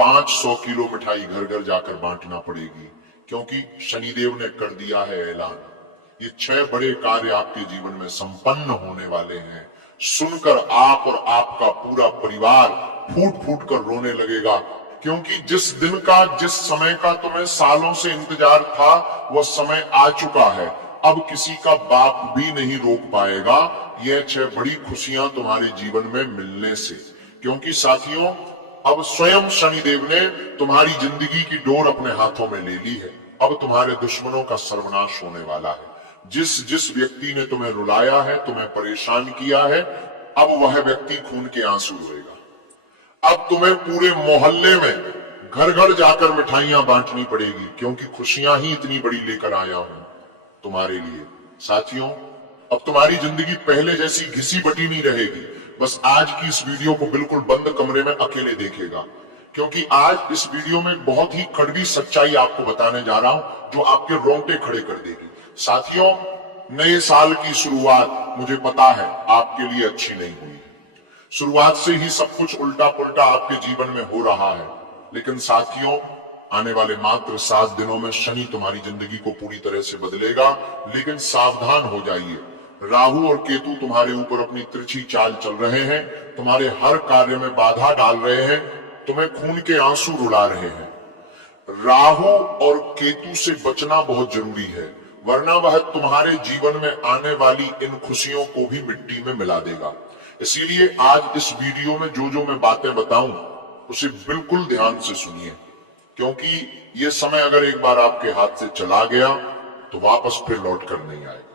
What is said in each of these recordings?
500 kilo मिठाई घर घर जाकर बांटना पड़ेगी, क्योंकि शनिदेव ने कर दिया है ऐलान। ये 6 बड़े कार्य आपके जीवन में संपन्न होने वाले हैं। सुनकर आप और आपका पूरा परिवार फूट फूट कर रोने लगेगा, क्योंकि जिस दिन का, जिस समय का तुम्हें सालों से इंतजार था, वह समय आ चुका है। अब किसी का बाप भी नहीं रोक पाएगा यह 6 बड़ी खुशियां तुम्हारे जीवन में मिलने से, क्योंकि साथियों अब स्वयं शनिदेव ने तुम्हारी जिंदगी की डोर अपने हाथों में ले ली है। अब तुम्हारे दुश्मनों का सर्वनाश होने वाला है। जिस जिस व्यक्ति ने तुम्हें रुलाया है, तुम्हें परेशान किया है, अब वह व्यक्ति खून के आंसू रोएगा। अब तुम्हें पूरे मोहल्ले में घर घर जाकर मिठाइयां बांटनी पड़ेगी, क्योंकि खुशियां ही इतनी बड़ी लेकर आया हूं तुम्हारे लिए। साथियों अब तुम्हारी जिंदगी पहले जैसी घिसी बटी नहीं रहेगी। बस आज की इस वीडियो को बिल्कुल बंद कमरे में अकेले देखेगा, क्योंकि आज इस वीडियो में बहुत ही कड़वी सच्चाई आपको बताने जा रहा हूं, जो आपके रोंगटे खड़े कर देगी। साथियों नए साल की शुरुआत मुझे पता है आपके लिए अच्छी नहीं हुई। शुरुआत से ही सब कुछ उल्टा पुल्टा आपके जीवन में हो रहा है, लेकिन साथियों आने वाले मात्र 7 दिनों में शनि तुम्हारी जिंदगी को पूरी तरह से बदलेगा। लेकिन सावधान हो जाइए, राहु और केतु तुम्हारे ऊपर अपनी तिरछी चाल चल रहे हैं, तुम्हारे हर कार्य में बाधा डाल रहे हैं, तुम्हें खून के आंसू रुला रहे हैं। राहु और केतु से बचना बहुत जरूरी है, वरना वह तुम्हारे जीवन में आने वाली इन खुशियों को भी मिट्टी में मिला देगा। इसीलिए आज इस वीडियो में जो जो मैं बातें बताऊं उसे बिल्कुल ध्यान से सुनिए, क्योंकि यह समय अगर एक बार आपके हाथ से चला गया तो वापस फिर लौट कर नहीं आएगा।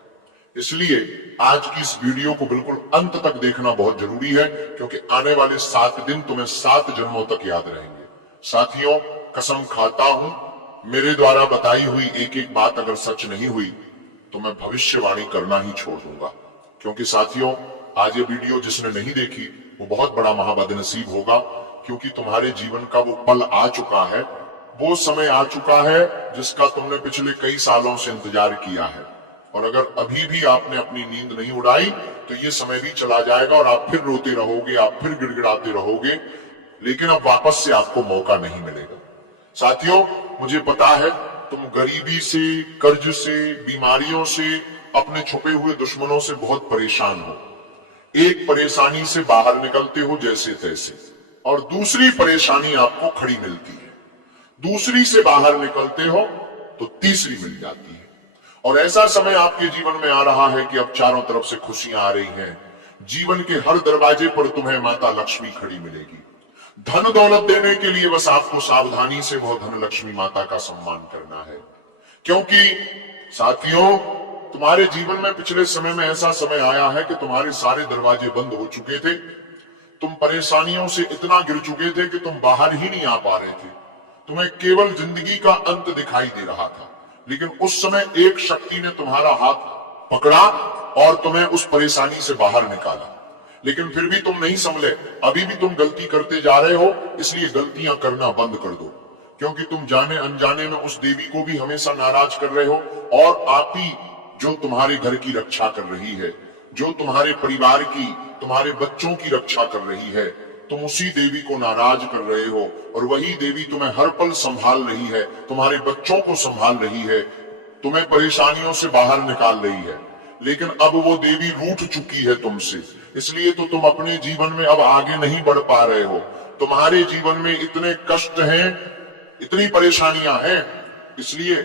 इसलिए आज की इस वीडियो को बिल्कुल अंत तक देखना बहुत जरूरी है, क्योंकि आने वाले 7 दिन तुम्हें 7 जन्मों तक याद रहेंगे। साथियों कसम खाता हूं, मेरे द्वारा बताई हुई एक एक बात अगर सच नहीं हुई तो मैं भविष्यवाणी करना ही छोड़ दूंगा। क्योंकि साथियों आज ये वीडियो जिसने नहीं देखी वो बहुत बड़ा महाबदनसीब होगा, क्योंकि तुम्हारे जीवन का वो पल आ चुका है, वो समय आ चुका है जिसका तुमने पिछले कई सालों से इंतजार किया है। और अगर अभी भी आपने अपनी नींद नहीं उड़ाई तो ये समय भी चला जाएगा और आप फिर रोते रहोगे, आप फिर गिड़गिड़ाते रहोगे, लेकिन अब वापस से आपको मौका नहीं मिलेगा। साथियों मुझे पता है तुम गरीबी से, कर्ज से, बीमारियों से, अपने छुपे हुए दुश्मनों से बहुत परेशान हो। एक परेशानी से बाहर निकलते हो जैसे तैसे, और दूसरी परेशानी आपको खड़ी मिलती है। दूसरी से बाहर निकलते हो तो तीसरी मिल जाती है। और ऐसा समय आपके जीवन में आ रहा है कि अब चारों तरफ से खुशियां आ रही हैं। जीवन के हर दरवाजे पर तुम्हें माता लक्ष्मी खड़ी मिलेगी। धन दौलत देने के लिए बस आपको सावधानी से वो धन लक्ष्मी माता का सम्मान करना है, क्योंकि साथियों तुम्हारे जीवन में पिछले समय में ऐसा समय आया है कि तुम्हारे सारे दरवाजे बंद हो चुके थे। तुम परेशानियों से इतना गिर चुके थे कि तुम बाहर ही नहीं आ पा रहे थे। तुम्हें केवल जिंदगी का अंत दिखाई दे रहा था, लेकिन उस समय एक शक्ति ने तुम्हारा हाथ पकड़ा और तुम्हें उस परेशानी से बाहर निकाला। लेकिन फिर भी तुम नहीं संभले, अभी भी तुम गलती करते जा रहे हो। इसलिए गलतियां करना बंद कर दो, क्योंकि तुम जाने अनजाने में उस देवी को भी हमेशा नाराज कर रहे हो, और आप ही जो तुम्हारे घर की रक्षा कर रही है, जो तुम्हारे परिवार की, तुम्हारे बच्चों की रक्षा कर रही है, तुम उसी देवी को नाराज कर रहे हो। और वही देवी तुम्हें हर पल संभाल रही है, तुम्हारे बच्चों को संभाल रही है, तुम्हें परेशानियों से बाहर निकाल रही है। लेकिन अब वो देवी रूठ चुकी है तुमसे, इसलिए तो तुम अपने जीवन में अब आगे नहीं बढ़ पा रहे हो। तुम्हारे जीवन में इतने कष्ट हैं, इतनी परेशानियां हैं, इसलिए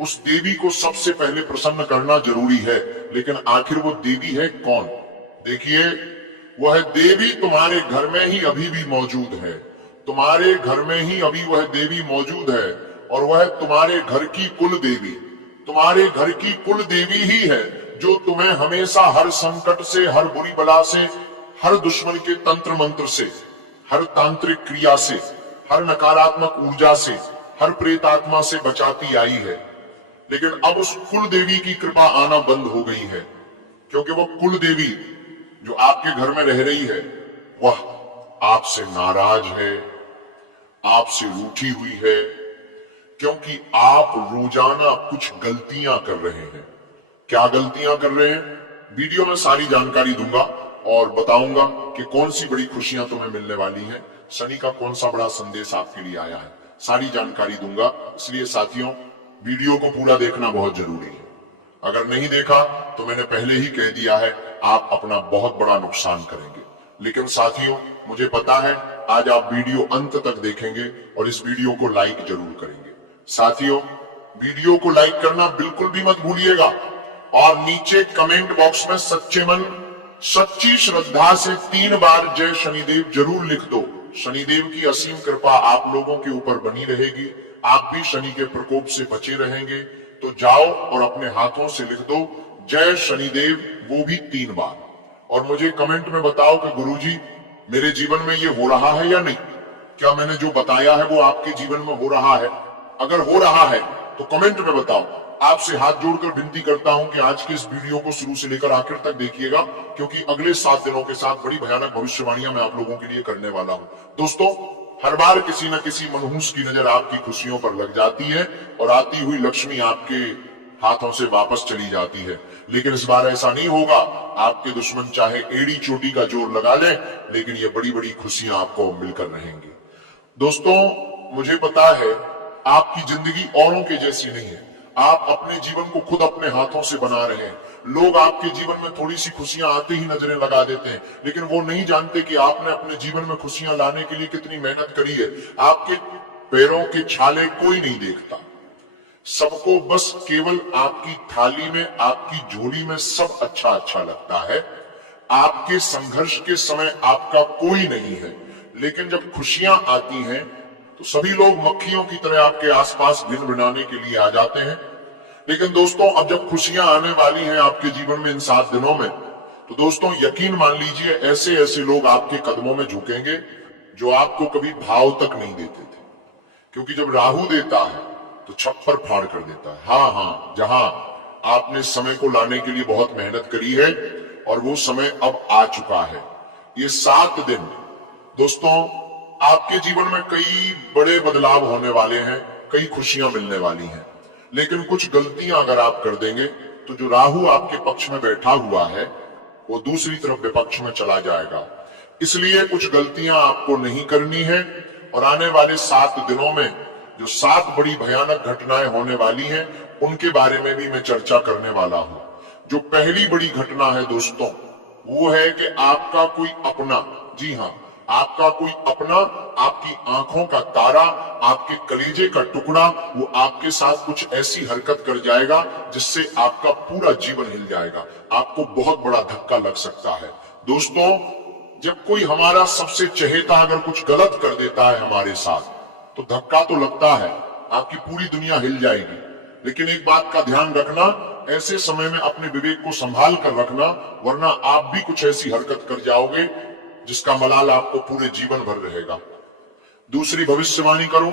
उस देवी को सबसे पहले प्रसन्न करना जरूरी है। लेकिन आखिर वो देवी है कौन? देखिए वह देवी तुम्हारे घर में ही अभी भी मौजूद है। तुम्हारे घर में ही अभी वह देवी मौजूद है, और वह तुम्हारे घर की कुल देवी, तुम्हारे घर की कुल देवी ही है, जो तुम्हें हमेशा हर संकट से, हर बुरी बला से, हर दुश्मन के तंत्र मंत्र से, हर तांत्रिक क्रिया से, हर नकारात्मक ऊर्जा से, हर प्रेतात्मा से बचाती आई है। लेकिन अब उस कुल देवी की कृपा आना बंद हो गई है, क्योंकि वो कुल देवी जो आपके घर में रह रही है वह आपसे नाराज है, आपसे रूठी हुई है, क्योंकि आप रोजाना कुछ गलतियां कर रहे हैं। क्या गलतियां कर रहे हैं? वीडियो में सारी जानकारी दूंगा और बताऊंगा कि कौन सी बड़ी खुशियां तुम्हें मिलने वाली हैं। शनि का कौन सा बड़ा संदेश आपके लिए आया है, सारी जानकारी दूंगा। इसलिए साथियों, वीडियो को पूरा देखना बहुत जरूरी है। अगर नहीं देखा तो मैंने पहले ही कह दिया है, आप अपना बहुत बड़ा नुकसान करेंगे। लेकिन साथियों, मुझे पता है आज आप वीडियो अंत तक देखेंगे और इस वीडियो को लाइक जरूर करेंगे। साथियों, वीडियो को लाइक करना बिल्कुल भी मत भूलिएगा और नीचे कमेंट बॉक्स में सच्चे मन सच्ची श्रद्धा से 3 बार जय शनिदेव जरूर लिख दो। शनिदेव की असीम कृपा आप लोगों के ऊपर बनी रहेगी, आप भी शनि के प्रकोप से बचे रहेंगे। तो जाओ और अपने हाथों से लिख दो जय शनिदेव, वो भी 3 बार, और मुझे कमेंट में बताओ कि गुरुजी मेरे जीवन में ये हो रहा है या नहीं, क्या मैंने जो बताया है वो आपके जीवन में हो रहा है। अगर हो रहा है तो कमेंट में बताओ। आपसे हाथ जोड़कर विनती करता हूं कि आज के इस वीडियो को शुरू से लेकर आखिर तक देखिएगा, क्योंकि अगले 7 दिनों के साथ बड़ी भयानक भविष्यवाणियां मैं आप लोगों के लिए करने वाला हूं। दोस्तों, हर बार किसी न किसी मनहूस की नजर आपकी खुशियों पर लग जाती है और आती हुई लक्ष्मी आपके हाथों से वापस चली जाती है। लेकिन इस बार ऐसा नहीं होगा। आपके दुश्मन चाहे एड़ी चोटी का जोर लगा ले, लेकिन ये बड़ी बड़ी खुशियां आपको मिलकर रहेंगी। दोस्तों, मुझे पता है आपकी जिंदगी औरों के जैसी नहीं है। आप अपने जीवन को खुद अपने हाथों से बना रहे हैं। लोग आपके जीवन में थोड़ी सी खुशियां आते ही नजरें लगा देते हैं, लेकिन वो नहीं जानते कि आपने अपने जीवन में खुशियां लाने के लिए कितनी मेहनत करी है। आपके पैरों के छाले कोई नहीं देखता, सबको बस केवल आपकी थाली में, आपकी झोली में सब अच्छा अच्छा लगता है। आपके संघर्ष के समय आपका कोई नहीं है, लेकिन जब खुशियां आती हैं तो सभी लोग मक्खियों की तरह आपके आसपास भिन भिनाने के लिए आ जाते हैं। लेकिन दोस्तों, अब जब खुशियां आने वाली हैं आपके जीवन में इन 7 दिनों में, तो दोस्तों यकीन मान लीजिए ऐसे ऐसे लोग आपके कदमों में झुकेंगे जो आपको कभी भाव तक नहीं देते थे। क्योंकि जब राहु देता है तो छप्पर फाड़ कर देता है। हाँ हाँ, जहां आपने समय को लाने के लिए बहुत मेहनत करी है और वो समय अब आ चुका है। ये 7 दिन दोस्तों, आपके जीवन में कई बड़े बदलाव होने वाले हैं, कई खुशियां मिलने वाली हैं। लेकिन कुछ गलतियां अगर आप कर देंगे तो जो राहु आपके पक्ष में बैठा हुआ है वो दूसरी तरफ विपक्ष में चला जाएगा। इसलिए कुछ गलतियां आपको नहीं करनी है और आने वाले 7 दिनों में जो 7 बड़ी भयानक घटनाएं होने वाली हैं उनके बारे में भी मैं चर्चा करने वाला हूं। जो पहली बड़ी घटना है दोस्तों, वो है कि आपका कोई अपना, जी हाँ, आपका कोई अपना, आपकी आंखों का तारा, आपके कलेजे का टुकड़ा, वो आपके साथ कुछ ऐसी हरकत कर जाएगा जिससे आपका पूरा जीवन हिल जाएगा। आपको बहुत बड़ा धक्का लग सकता है। दोस्तों, जब कोई हमारा सबसे चहेता अगर कुछ गलत कर देता है हमारे साथ, तो धक्का तो लगता है, आपकी पूरी दुनिया हिल जाएगी। लेकिन एक बात का ध्यान रखना, ऐसे समय में अपने विवेक को संभाल कर रखना, वरना आप भी कुछ ऐसी हरकत कर जाओगे जिसका मलाल आपको पूरे जीवन भर रहेगा। दूसरी भविष्यवाणी करूं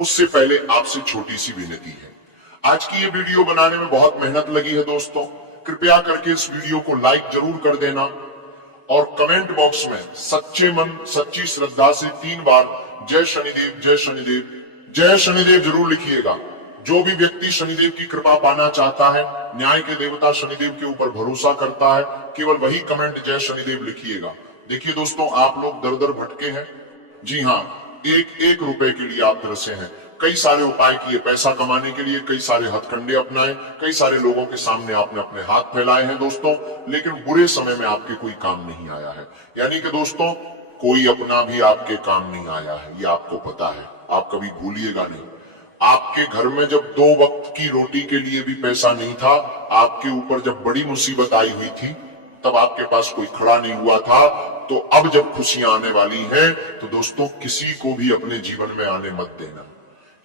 उससे पहले आपसे छोटी सी विनती है। आज की ये वीडियो बनाने में बहुत मेहनत लगी है दोस्तों, कृपया करके इस वीडियो को लाइक जरूर कर देना और कमेंट बॉक्स में सच्चे मन सच्ची श्रद्धा से 3 बार जय शनिदेव जय शनिदेव जय शनिदेव जरूर लिखिएगा। जो भी व्यक्ति शनिदेव की कृपा पाना चाहता है, न्याय के देवता शनिदेव के ऊपर भरोसा करता है, केवल वही कमेंट जय शनिदेव लिखिएगा। देखिए दोस्तों, आप लोग दर दर भटके हैं। जी हाँ, एक एक रुपए के लिए आप तरसे हैं। कई सारे उपाय किए पैसा कमाने के लिए, कई सारे हथकंडे अपनाए, कई सारे लोगों के सामने आपने अपने हाथ फैलाए हैं दोस्तों, लेकिन बुरे समय में आपके कोई काम नहीं आया है। यानी कि दोस्तों, कोई अपना भी आपके काम नहीं आया है, ये आपको पता है, आप कभी भूलिएगा नहीं। आपके घर में जब 2 वक्त की रोटी के लिए भी पैसा नहीं था, आपके ऊपर जब बड़ी मुसीबत आई हुई थी, तब आपके पास कोई खड़ा नहीं हुआ था। तो अब जब खुशियां आने वाली हैं, तो दोस्तों किसी को भी अपने जीवन में आने मत देना,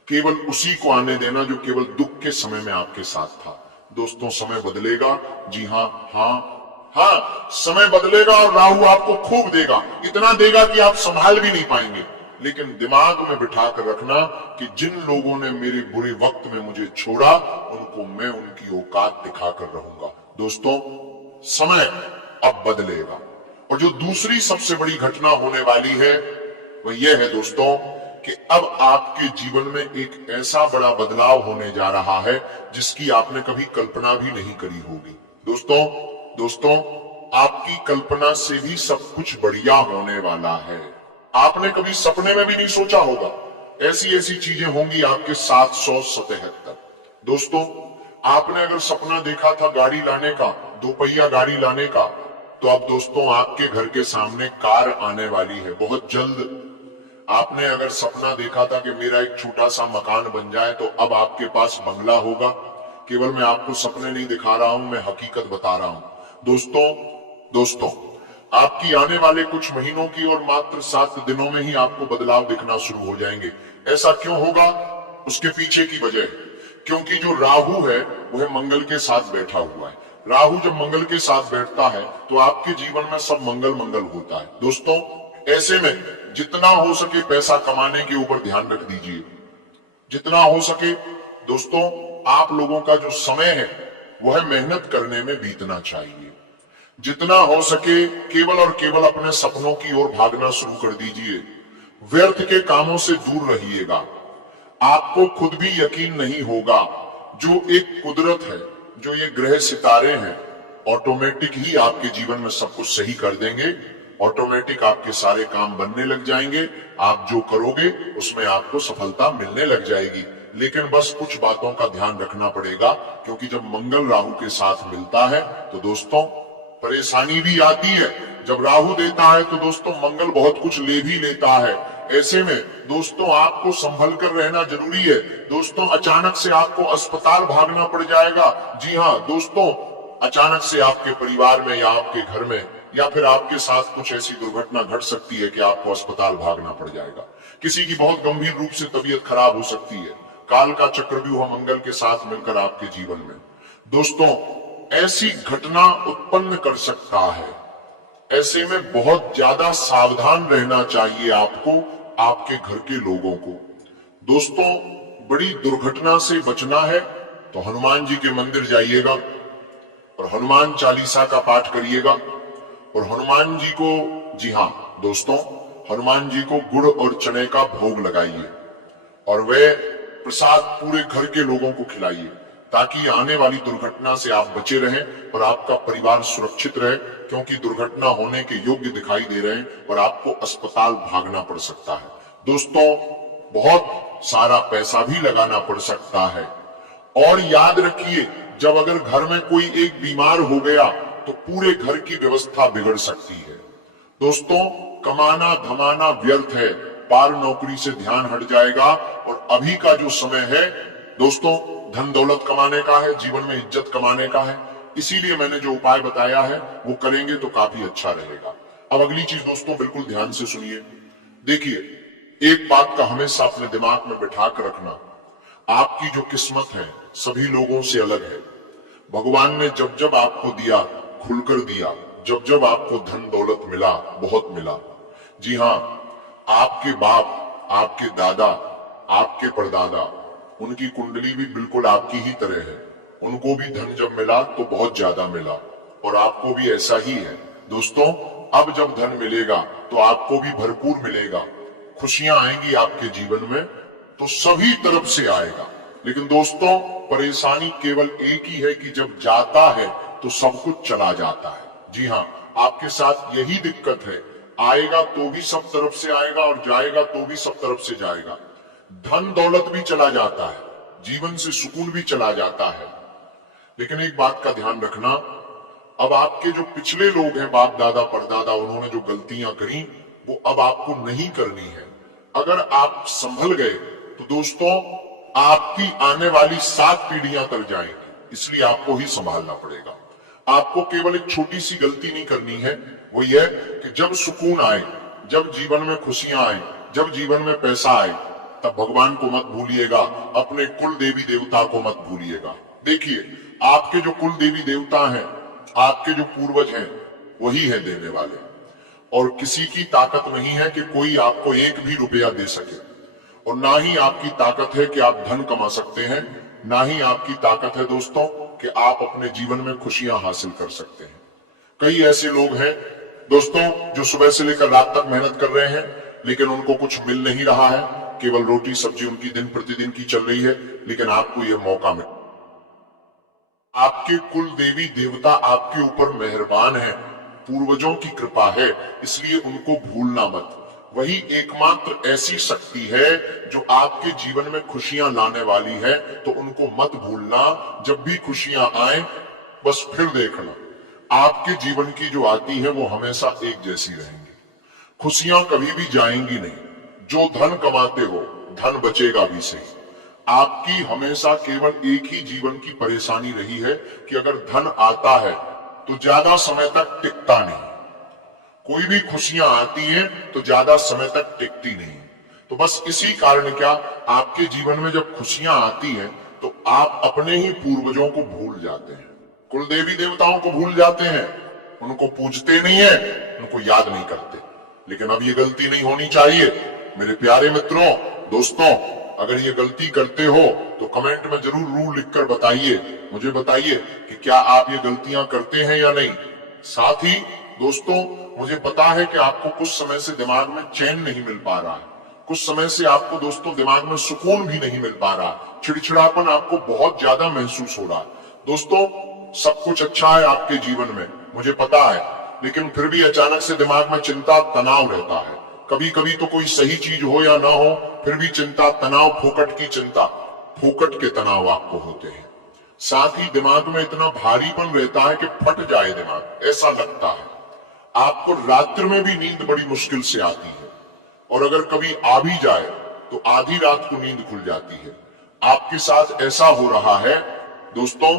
केवल उसी को आने देना जो केवल दुख के समय में आपके साथ था। दोस्तों, समय बदलेगा। जी हाँ, हाँ, समय बदलेगा और राहु आपको खूब देगा, इतना देगा कि आप संभाल भी नहीं पाएंगे। लेकिन दिमाग में बिठा कर रखना कि जिन लोगों ने मेरे बुरे वक्त में मुझे छोड़ा, उनको मैं उनकी औकात दिखाकर रहूंगा। दोस्तों, समय अब बदलेगा। और जो दूसरी सबसे बड़ी घटना होने वाली है वह यह है दोस्तों कि अब आपके जीवन में एक ऐसा बड़ा बदलाव होने जा रहा है जिसकी आपने कभी कल्पना भी नहीं करी होगी। दोस्तों, आपकी कल्पना से भी सब कुछ बढ़िया होने वाला है। आपने कभी सपने में भी नहीं सोचा होगा। ऐसी ऐसी चीजें होंगी आपके साथ 177। दोस्तों, आपने अगर सपना देखा था गाड़ी लाने का, दोपहिया गाड़ी लाने का, तो अब दोस्तों आपके घर के सामने कार आने वाली है बहुत जल्द। आपने अगर सपना देखा था कि मेरा एक छोटा सा मकान बन जाए, तो अब आपके पास बंगला होगा। केवल मैं आपको सपने नहीं दिखा रहा हूं, मैं हकीकत बता रहा हूं। दोस्तों, आपकी आने वाले कुछ महीनों की और मात्र 7 दिनों में ही आपको बदलाव दिखना शुरू हो जाएंगे। ऐसा क्यों होगा? उसके पीछे की वजह है क्योंकि जो राहु है वह मंगल के साथ बैठा हुआ है। राहु जब मंगल के साथ बैठता है तो आपके जीवन में सब मंगल मंगल होता है। दोस्तों, ऐसे में जितना हो सके पैसा कमाने के ऊपर ध्यान रख दीजिए। जितना हो सके दोस्तों, आप लोगों का जो समय है वह मेहनत करने में बीतना चाहिए। जितना हो सके केवल और केवल अपने सपनों की ओर भागना शुरू कर दीजिए। व्यर्थ के कामों से दूर रहिएगा। आपको खुद भी यकीन नहीं होगा, जो एक कुदरत है, जो ये ग्रह सितारे हैं, ऑटोमेटिक ही आपके जीवन में सब कुछ सही कर देंगे। ऑटोमेटिक आपके सारे काम बनने लग जाएंगे। आप जो करोगे उसमें आपको सफलता मिलने लग जाएगी। लेकिन बस कुछ बातों का ध्यान रखना पड़ेगा, क्योंकि जब मंगल राहु के साथ मिलता है तो दोस्तों परेशानी भी आती है। जब राहु देता है तो दोस्तों मंगल बहुत कुछ ले भी लेता है। ऐसे में दोस्तों आपको संभल कर रहना जरूरी है। दोस्तों, अचानक से आपको अस्पताल भागना पड़ जाएगा। जी हाँ दोस्तों, अचानक से आपके परिवार में या आपके घर में या फिर आपके साथ कुछ ऐसी दुर्घटना घट सकती है कि आपको अस्पताल भागना पड़ जाएगा। किसी की बहुत गंभीर रूप से तबीयत खराब हो सकती है। काल का चक्रव्यूह मंगल के साथ मिलकर आपके जीवन में दोस्तों ऐसी घटना उत्पन्न कर सकता है। ऐसे में बहुत ज्यादा सावधान रहना चाहिए आपको, आपके घर के लोगों को। दोस्तों, बड़ी दुर्घटना से बचना है तो हनुमान जी के मंदिर जाइएगा और हनुमान चालीसा का पाठ करिएगा। और हनुमान जी को, जी हाँ दोस्तों, हनुमान जी को गुड़ और चने का भोग लगाइए और वे प्रसाद पूरे घर के लोगों को खिलाइए, ताकि आने वाली दुर्घटना से आप बचे रहें और आपका परिवार सुरक्षित रहे। क्योंकि दुर्घटना होने के योग्य दिखाई दे रहे हैं और आपको अस्पताल भागना पड़ सकता है। दोस्तों, बहुत सारा पैसा भी लगाना पड़ सकता है। और याद रखिए, जब अगर घर में कोई एक बीमार हो गया तो पूरे घर की व्यवस्था बिगड़ सकती है। दोस्तों, कमाना धमाना व्यर्थ है, पार नौकरी से ध्यान हट जाएगा। और अभी का जो समय है दोस्तों, धन दौलत कमाने का है, जीवन में इज्जत कमाने का है। इसीलिए मैंने जो उपाय बताया है वो करेंगे तो काफी अच्छा रहेगा। अब अगली चीज दोस्तों बिल्कुल ध्यान से सुनिए। देखिए, एक बात का हमेशा अपने दिमाग में बिठा कर रखना, आपकी जो किस्मत है सभी लोगों से अलग है। भगवान ने जब जब आपको दिया खुलकर दिया, जब जब आपको धन दौलत मिला बहुत मिला। जी हाँ, आपके बाप, आपके दादा, आपके परदादा, उनकी कुंडली भी बिल्कुल आपकी ही तरह है। उनको भी धन जब मिला तो बहुत ज्यादा मिला और आपको भी ऐसा ही है। दोस्तों, अब जब धन मिलेगा तो आपको भी भरपूर मिलेगा, खुशियां आएंगी आपके जीवन में, तो सभी तरफ से आएगा। लेकिन दोस्तों, परेशानी केवल एक ही है कि जब जाता है तो सब कुछ चला जाता है। जी हाँ, आपके साथ यही दिक्कत है। आएगा तो भी सब तरफ से आएगा और जाएगा तो भी सब तरफ से जाएगा। धन दौलत भी चला जाता है, जीवन से सुकून भी चला जाता है। लेकिन एक बात का ध्यान रखना, अब आपके जो पिछले लोग हैं, बाप दादा परदादा, उन्होंने जो गलतियां करी वो अब आपको नहीं करनी है। अगर आप संभल गए तो दोस्तों आपकी आने वाली 7 पीढ़ियां तर जाएंगी। इसलिए आपको ही संभालना पड़ेगा। आपको केवल एक छोटी सी गलती नहीं करनी है, वो ये कि जब सुकून आए, जब जीवन में खुशियां आए, जब जीवन में पैसा आए, तब भगवान को मत भूलिएगा, अपने कुल देवी देवता को मत भूलिएगा। देखिए, आपके जो कुल देवी देवता हैं, आपके जो पूर्वज हैं, वही है देने वाले। और किसी की ताकत नहीं है कि कोई आपको एक भी रुपया दे सके। और ना ही आपकी ताकत है कि आप धन कमा सकते हैं, ना ही आपकी ताकत है दोस्तों कि आप अपने जीवन में खुशियां हासिल कर सकते हैं। कई ऐसे लोग हैं दोस्तों जो सुबह से लेकर रात तक मेहनत कर रहे हैं, लेकिन उनको कुछ मिल नहीं रहा है। केवल रोटी सब्जी उनकी दिन प्रतिदिन की चल रही है, लेकिन आपको यह मौका मिल, आपके कुल देवी देवता आपके ऊपर मेहरबान है, पूर्वजों की कृपा है, इसलिए उनको भूलना मत। वही एकमात्र ऐसी शक्ति है जो आपके जीवन में खुशियां लाने वाली है। तो उनको मत भूलना। जब भी खुशियां आए बस फिर देखना, आपके जीवन की जो आती है वो हमेशा एक जैसी रहेंगी। खुशियां कभी भी जाएंगी नहीं। जो धन कमाते हो धन बचेगा भी सही। आपकी हमेशा केवल एक ही जीवन की परेशानी रही है कि अगर धन आता है तो ज्यादा समय तक टिकता नहीं। कोई भी खुशियां आती हैं तो ज्यादा समय तक टिकती नहीं। तो बस इसी कारण क्या, आपके जीवन में जब खुशियां आती हैं तो आप अपने ही पूर्वजों को भूल जाते हैं, कुल देवी देवताओं को भूल जाते हैं, उनको पूजते नहीं है, उनको याद नहीं करते। लेकिन अब ये गलती नहीं होनी चाहिए मेरे प्यारे मित्रों, दोस्तों। अगर ये गलती करते हो तो कमेंट में जरूर रूल लिखकर बताइए, मुझे बताइए कि क्या आप ये गलतियां करते हैं या नहीं। साथ ही दोस्तों, मुझे पता है कि आपको कुछ समय से दिमाग में चैन नहीं मिल पा रहा है, कुछ समय से आपको दोस्तों दिमाग में सुकून भी नहीं मिल पा रहा, चिड़चिड़ापन आपको बहुत ज्यादा महसूस हो रहा है। दोस्तों, सब कुछ अच्छा है आपके जीवन में, मुझे पता है, लेकिन फिर भी अचानक से दिमाग में चिंता तनाव रहता है। कभी कभी तो कोई सही चीज हो या ना हो फिर भी चिंता तनाव, फोकट की चिंता, फोकट के तनाव आपको होते हैं। साथ ही दिमाग में इतना भारीपन रहता है कि फट जाए दिमाग, ऐसा लगता है। आपको रात्रि में भी नींद बड़ी मुश्किल से आती है, और अगर कभी आ भी जाए तो आधी रात को नींद खुल जाती है। आपके साथ ऐसा हो रहा है दोस्तों?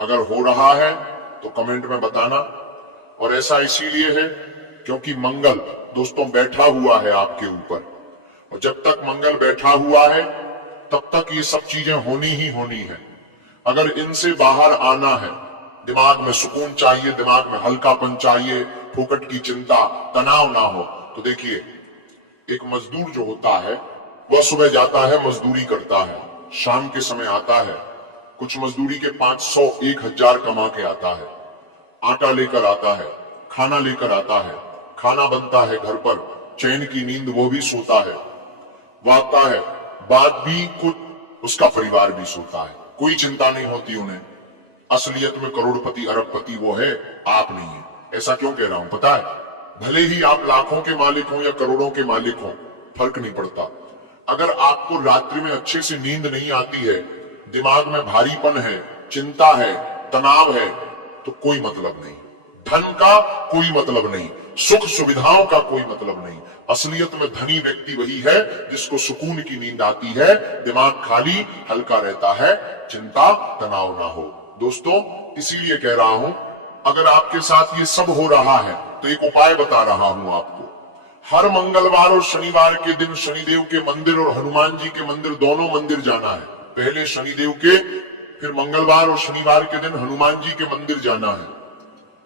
अगर हो रहा है तो कमेंट में बताना। और ऐसा इसीलिए है क्योंकि मंगल दोस्तों बैठा हुआ है आपके ऊपर, और जब तक मंगल बैठा हुआ है तब तक ये सब चीजें होनी ही होनी है। अगर इनसे बाहर आना है, दिमाग में सुकून चाहिए, दिमाग में हल्कापन चाहिए, फोकट की चिंता, तनाव ना हो, तो देखिए, एक मजदूर जो होता है वह सुबह जाता है, मजदूरी करता है, शाम के समय आता है, कुछ मजदूरी के 500 1000 कमा के आता है, आटा लेकर आता है, खाना लेकर आता है, खाना बनता है घर पर, चैन की नींद वो भी सोता है, वो आता है, बाद भी कुछ उसका परिवार भी सोता है, कोई चिंता नहीं होती उन्हें। असलियत में करोड़पति अरबपति वो है, आप नहीं है। ऐसा क्यों कह रहा हूं पता है? भले ही आप लाखों के मालिक हो या करोड़ों के मालिक हो, फर्क नहीं पड़ता। अगर आपको रात्रि में अच्छे से नींद नहीं आती है, दिमाग में भारीपन है, चिंता है, तनाव है, तो कोई मतलब नहीं। धन का कोई मतलब नहीं, सुख सुविधाओं का कोई मतलब नहीं। असलियत में धनी व्यक्ति वही है जिसको सुकून की नींद आती है, दिमाग खाली हल्का रहता है, चिंता तनाव ना हो। दोस्तों, इसीलिए कह रहा हूं, अगर आपके साथ ये सब हो रहा है तो एक उपाय बता रहा हूं आपको। हर मंगलवार और शनिवार के दिन शनिदेव के मंदिर और हनुमान जी के मंदिर, दोनों मंदिर जाना है। पहले शनिदेव के, फिर मंगलवार और शनिवार के दिन हनुमान जी के मंदिर जाना है,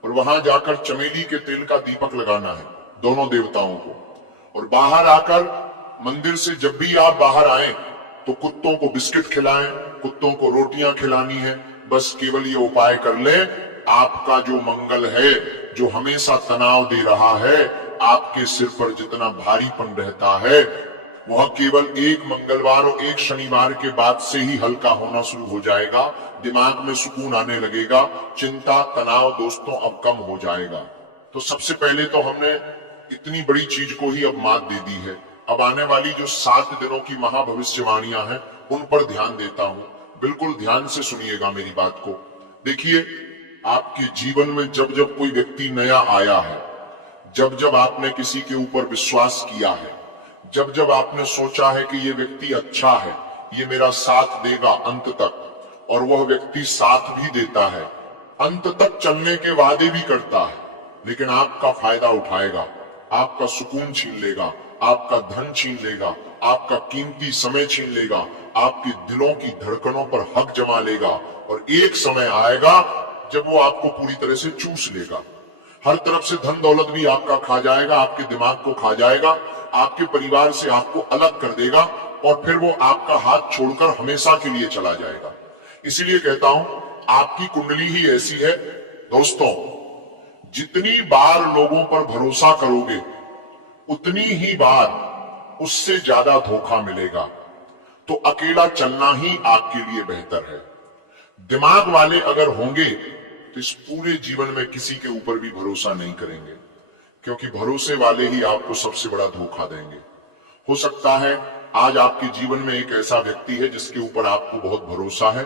और वहां जाकर चमेली के तेल का दीपक लगाना है दोनों देवताओं को। और बाहर आकर मंदिर से जब भी आप बाहर आए तो कुत्तों को बिस्किट खिलाएं, कुत्तों को रोटियां खिलानी है। बस केवल ये उपाय कर ले, आपका जो मंगल है, जो हमेशा तनाव दे रहा है, आपके सिर पर जितना भारीपन रहता है, वह केवल एक मंगलवार और एक शनिवार के बाद से ही हल्का होना शुरू हो जाएगा। दिमाग में सुकून आने लगेगा, चिंता तनाव दोस्तों अब कम हो जाएगा। तो सबसे पहले तो हमने इतनी बड़ी चीज को ही अब मात दे दी है। अब आने वाली जो 7 दिनों की महाभविष्यवाणियां हैं उन पर ध्यान देता हूं, बिल्कुल ध्यान से सुनिएगा मेरी बात को। देखिए, आपके जीवन में जब जब कोई व्यक्ति नया आया है, जब जब आपने किसी के ऊपर विश्वास किया है, जब जब आपने सोचा है कि ये व्यक्ति अच्छा है, ये मेरा साथ देगा अंत तक, और वह व्यक्ति साथ भी देता है, अंत तक चलने के वादे भी करता है, लेकिन आपका फायदा उठाएगा, आपका सुकून छीन लेगा, आपका धन छीन लेगा, आपका कीमती समय छीन लेगा, आपके दिलों की धड़कनों पर हक जमा लेगा, और एक समय आएगा जब वो आपको पूरी तरह से चूस लेगा। हर तरफ से धन दौलत भी आपका खा जाएगा, आपके दिमाग को खा जाएगा, आपके परिवार से आपको अलग कर देगा, और फिर वो आपका हाथ छोड़कर हमेशा के लिए चला जाएगा। इसीलिए कहता हूं, आपकी कुंडली ही ऐसी है दोस्तों, जितनी बार लोगों पर भरोसा करोगे उतनी ही बार उससे ज्यादा धोखा मिलेगा। तो अकेला चलना ही आपके लिए बेहतर है। दिमाग वाले अगर होंगे तो इस पूरे जीवन में किसी के ऊपर भी भरोसा नहीं करेंगे, क्योंकि भरोसे वाले ही आपको सबसे बड़ा धोखा देंगे। हो सकता है आज आपके जीवन में एक ऐसा व्यक्ति है जिसके ऊपर आपको बहुत भरोसा है,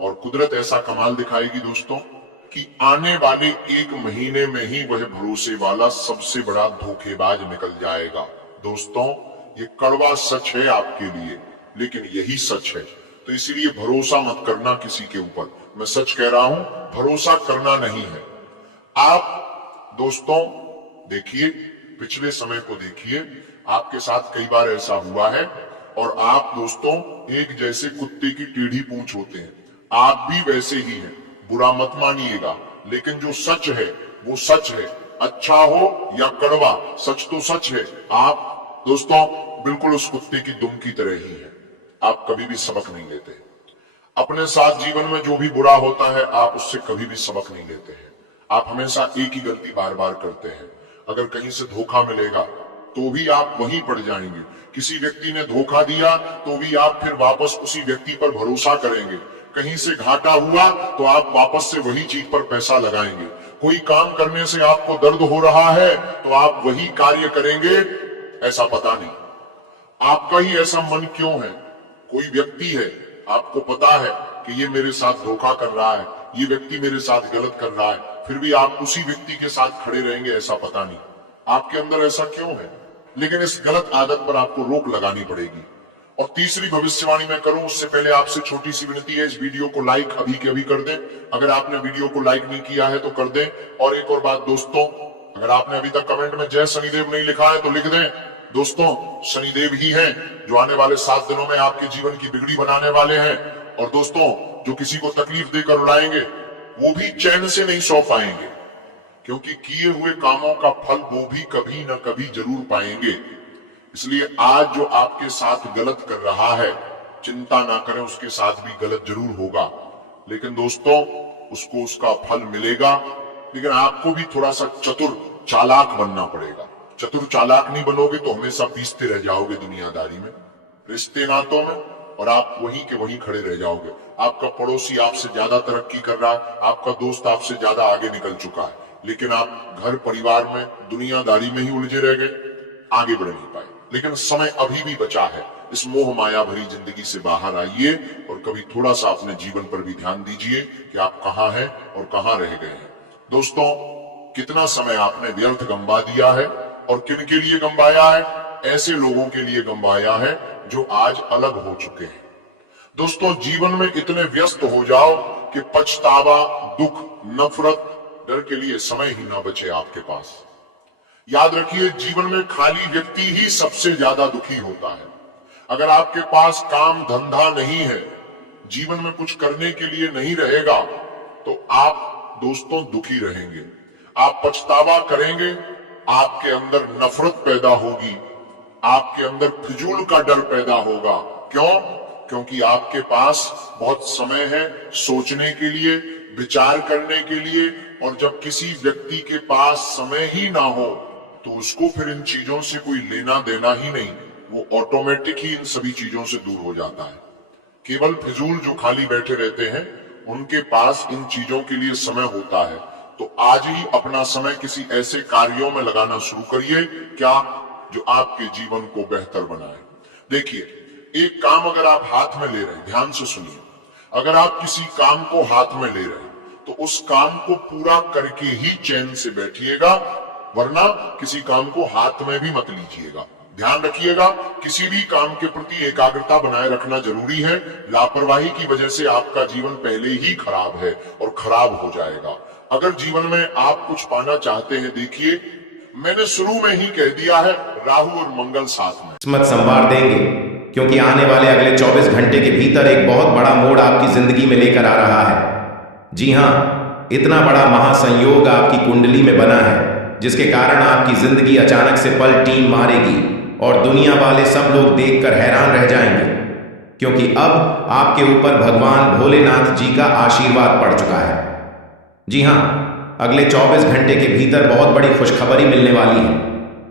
और कुदरत ऐसा कमाल दिखाएगी दोस्तों कि आने वाले 1 महीने में ही वह भरोसे वाला सबसे बड़ा धोखेबाज निकल जाएगा। दोस्तों, ये कड़वा सच है आपके लिए, लेकिन यही सच है। तो इसीलिए भरोसा मत करना किसी के ऊपर। मैं सच कह रहा हूं, भरोसा करना नहीं है। आप दोस्तों देखिए, पिछले समय को देखिए, आपके साथ कई बार ऐसा हुआ है, और आप दोस्तों एक जैसे कुत्ते की टेढ़ी पूंछ होते हैं, आप भी वैसे ही हैं। बुरा मत मानिएगा, लेकिन जो सच है वो सच है। अच्छा हो या कड़वा, सच तो सच है। आप दोस्तों बिल्कुल उस कुत्ते की दुम की तरह ही है, आप कभी भी सबक नहीं लेते। अपने साथ जीवन में जो भी बुरा होता है, आप उससे कभी भी सबक नहीं लेते हैं। आप हमेशा एक ही गलती बार बार करते हैं। अगर कहीं से धोखा मिलेगा तो भी आप वहीं पड़ जाएंगे। किसी व्यक्ति ने धोखा दिया तो भी आप फिर वापस उसी व्यक्ति पर भरोसा करेंगे। कहीं से घाटा हुआ तो आप वापस से वही चीज पर पैसा लगाएंगे। कोई काम करने से आपको दर्द हो रहा है तो आप वही कार्य करेंगे। ऐसा पता नहीं आपका ही ऐसा मन क्यों है। कोई व्यक्ति है, आपको पता है कि ये मेरे साथ धोखा कर रहा है, ये व्यक्ति मेरे साथ गलत कर रहा है, फिर भी आप उसी व्यक्ति के साथ खड़े रहेंगे। ऐसा पता नहीं आपके अंदर ऐसा क्यों है। लेकिन इस गलत आदत पर आपको रोक लगानी पड़ेगी। और तीसरी भविष्यवाणी मैं करूं उससे पहले आपसे छोटी सी विनती है, इस वीडियो को लाइक अभी के अभी कर दें। अगर आपने वीडियो को लाइक नहीं किया है तो कर दें। और एक और बात दोस्तों, अगर आपने अभी तक कमेंट में जय शनिदेव नहीं लिखा है तो लिख दें। दोस्तों, शनिदेव ही हैं जो आने वाले 7 दिनों में आपके जीवन की बिगड़ी बनाने वाले हैं। और दोस्तों, जो किसी को तकलीफ देकर उड़ाएंगे वो भी चैन से नहीं सो पाएंगे, क्योंकि किए हुए कामों का फल वो भी कभी न कभी जरूर पाएंगे। इसलिए आज जो आपके साथ गलत कर रहा है, चिंता ना करें, उसके साथ भी गलत जरूर होगा, लेकिन दोस्तों उसको उसका फल मिलेगा। लेकिन आपको भी थोड़ा सा चतुर चालाक बनना पड़ेगा। चतुर चालाक नहीं बनोगे तो हमेशा पीसते रह जाओगे दुनियादारी में, रिश्ते नातों में, और आप वहीं के वहीं खड़े रह जाओगे। आपका पड़ोसी आपसे ज्यादा तरक्की कर रहा है, आपका दोस्त आपसे ज्यादा आगे निकल चुका है, लेकिन आप घर परिवार में दुनियादारी में ही उलझे रह गए, आगे बढ़ नहीं पाए। लेकिन समय अभी भी बचा है। इस मोह माया भरी जिंदगी से बाहर आइए और कभी थोड़ा सा अपने जीवन पर भी ध्यान दीजिए कि आप कहाँ हैं और कहाँ रह गए हैं। दोस्तों, कितना समय आपने व्यर्थ गंवा दिया है, और किन के लिए गंवाया है? ऐसे लोगों के लिए गंवाया है जो आज अलग हो चुके हैं। दोस्तों, जीवन में इतने व्यस्त हो जाओ कि पछतावा, दुख, नफरत, डर के लिए समय ही ना बचे आपके पास। याद रखिए, जीवन में खाली व्यक्ति ही सबसे ज्यादा दुखी होता है। अगर आपके पास काम धंधा नहीं है, जीवन में कुछ करने के लिए नहीं रहेगा, तो आप दोस्तों दुखी रहेंगे, आप पछतावा करेंगे, आपके अंदर नफरत पैदा होगी, आपके अंदर फिजूल का डर पैदा होगा। क्यों? क्योंकि आपके पास बहुत समय है सोचने के लिए, विचार करने के लिए, और जब किसी व्यक्ति के पास समय ही ना हो तो उसको फिर इन चीजों से कोई लेना देना ही नहीं, वो ऑटोमेटिक ही इन सभी चीजों से दूर हो जाता है। केवल फिजूल जो खाली बैठे रहते हैं उनके पास इन चीजों के लिए समय होता है। तो आज ही अपना समय किसी ऐसे कार्यों में लगाना शुरू करिए, क्या जो आपके जीवन को बेहतर बनाए। देखिए, एक काम अगर आप हाथ में ले रहे हैं, ध्यान से सुनिए, अगर आप किसी काम को हाथ में ले रहे हैं तो उस काम को पूरा करके ही चैन से बैठिएगा, वरना किसी काम को हाथ में भी मत लीजिएगा। ध्यान रखिएगा, किसी भी काम के प्रति एकाग्रता बनाए रखना जरूरी है। लापरवाही की वजह से आपका जीवन पहले ही खराब है और खराब हो जाएगा। अगर जीवन में आप कुछ पाना चाहते हैं, देखिए मैंने शुरू में ही कह दिया है, राहु और मंगल साथ में किस्मत संवार देंगे, क्योंकि आने वाले अगले 24 घंटे के भीतर एक बहुत बड़ा मोड़ आपकी जिंदगी में लेकर आ रहा है। जी हाँ, इतना बड़ा महासंयोग आपकी कुंडली में बना है जिसके कारण आपकी जिंदगी अचानक से पलटी मारेगी और दुनिया वाले सब लोग देखकर हैरान रह जाएंगे, क्योंकि अब आपके ऊपर भगवान भोलेनाथ जी का आशीर्वाद पड़ चुका है। जी हाँ, अगले 24 घंटे के भीतर बहुत बड़ी खुशखबरी मिलने वाली है।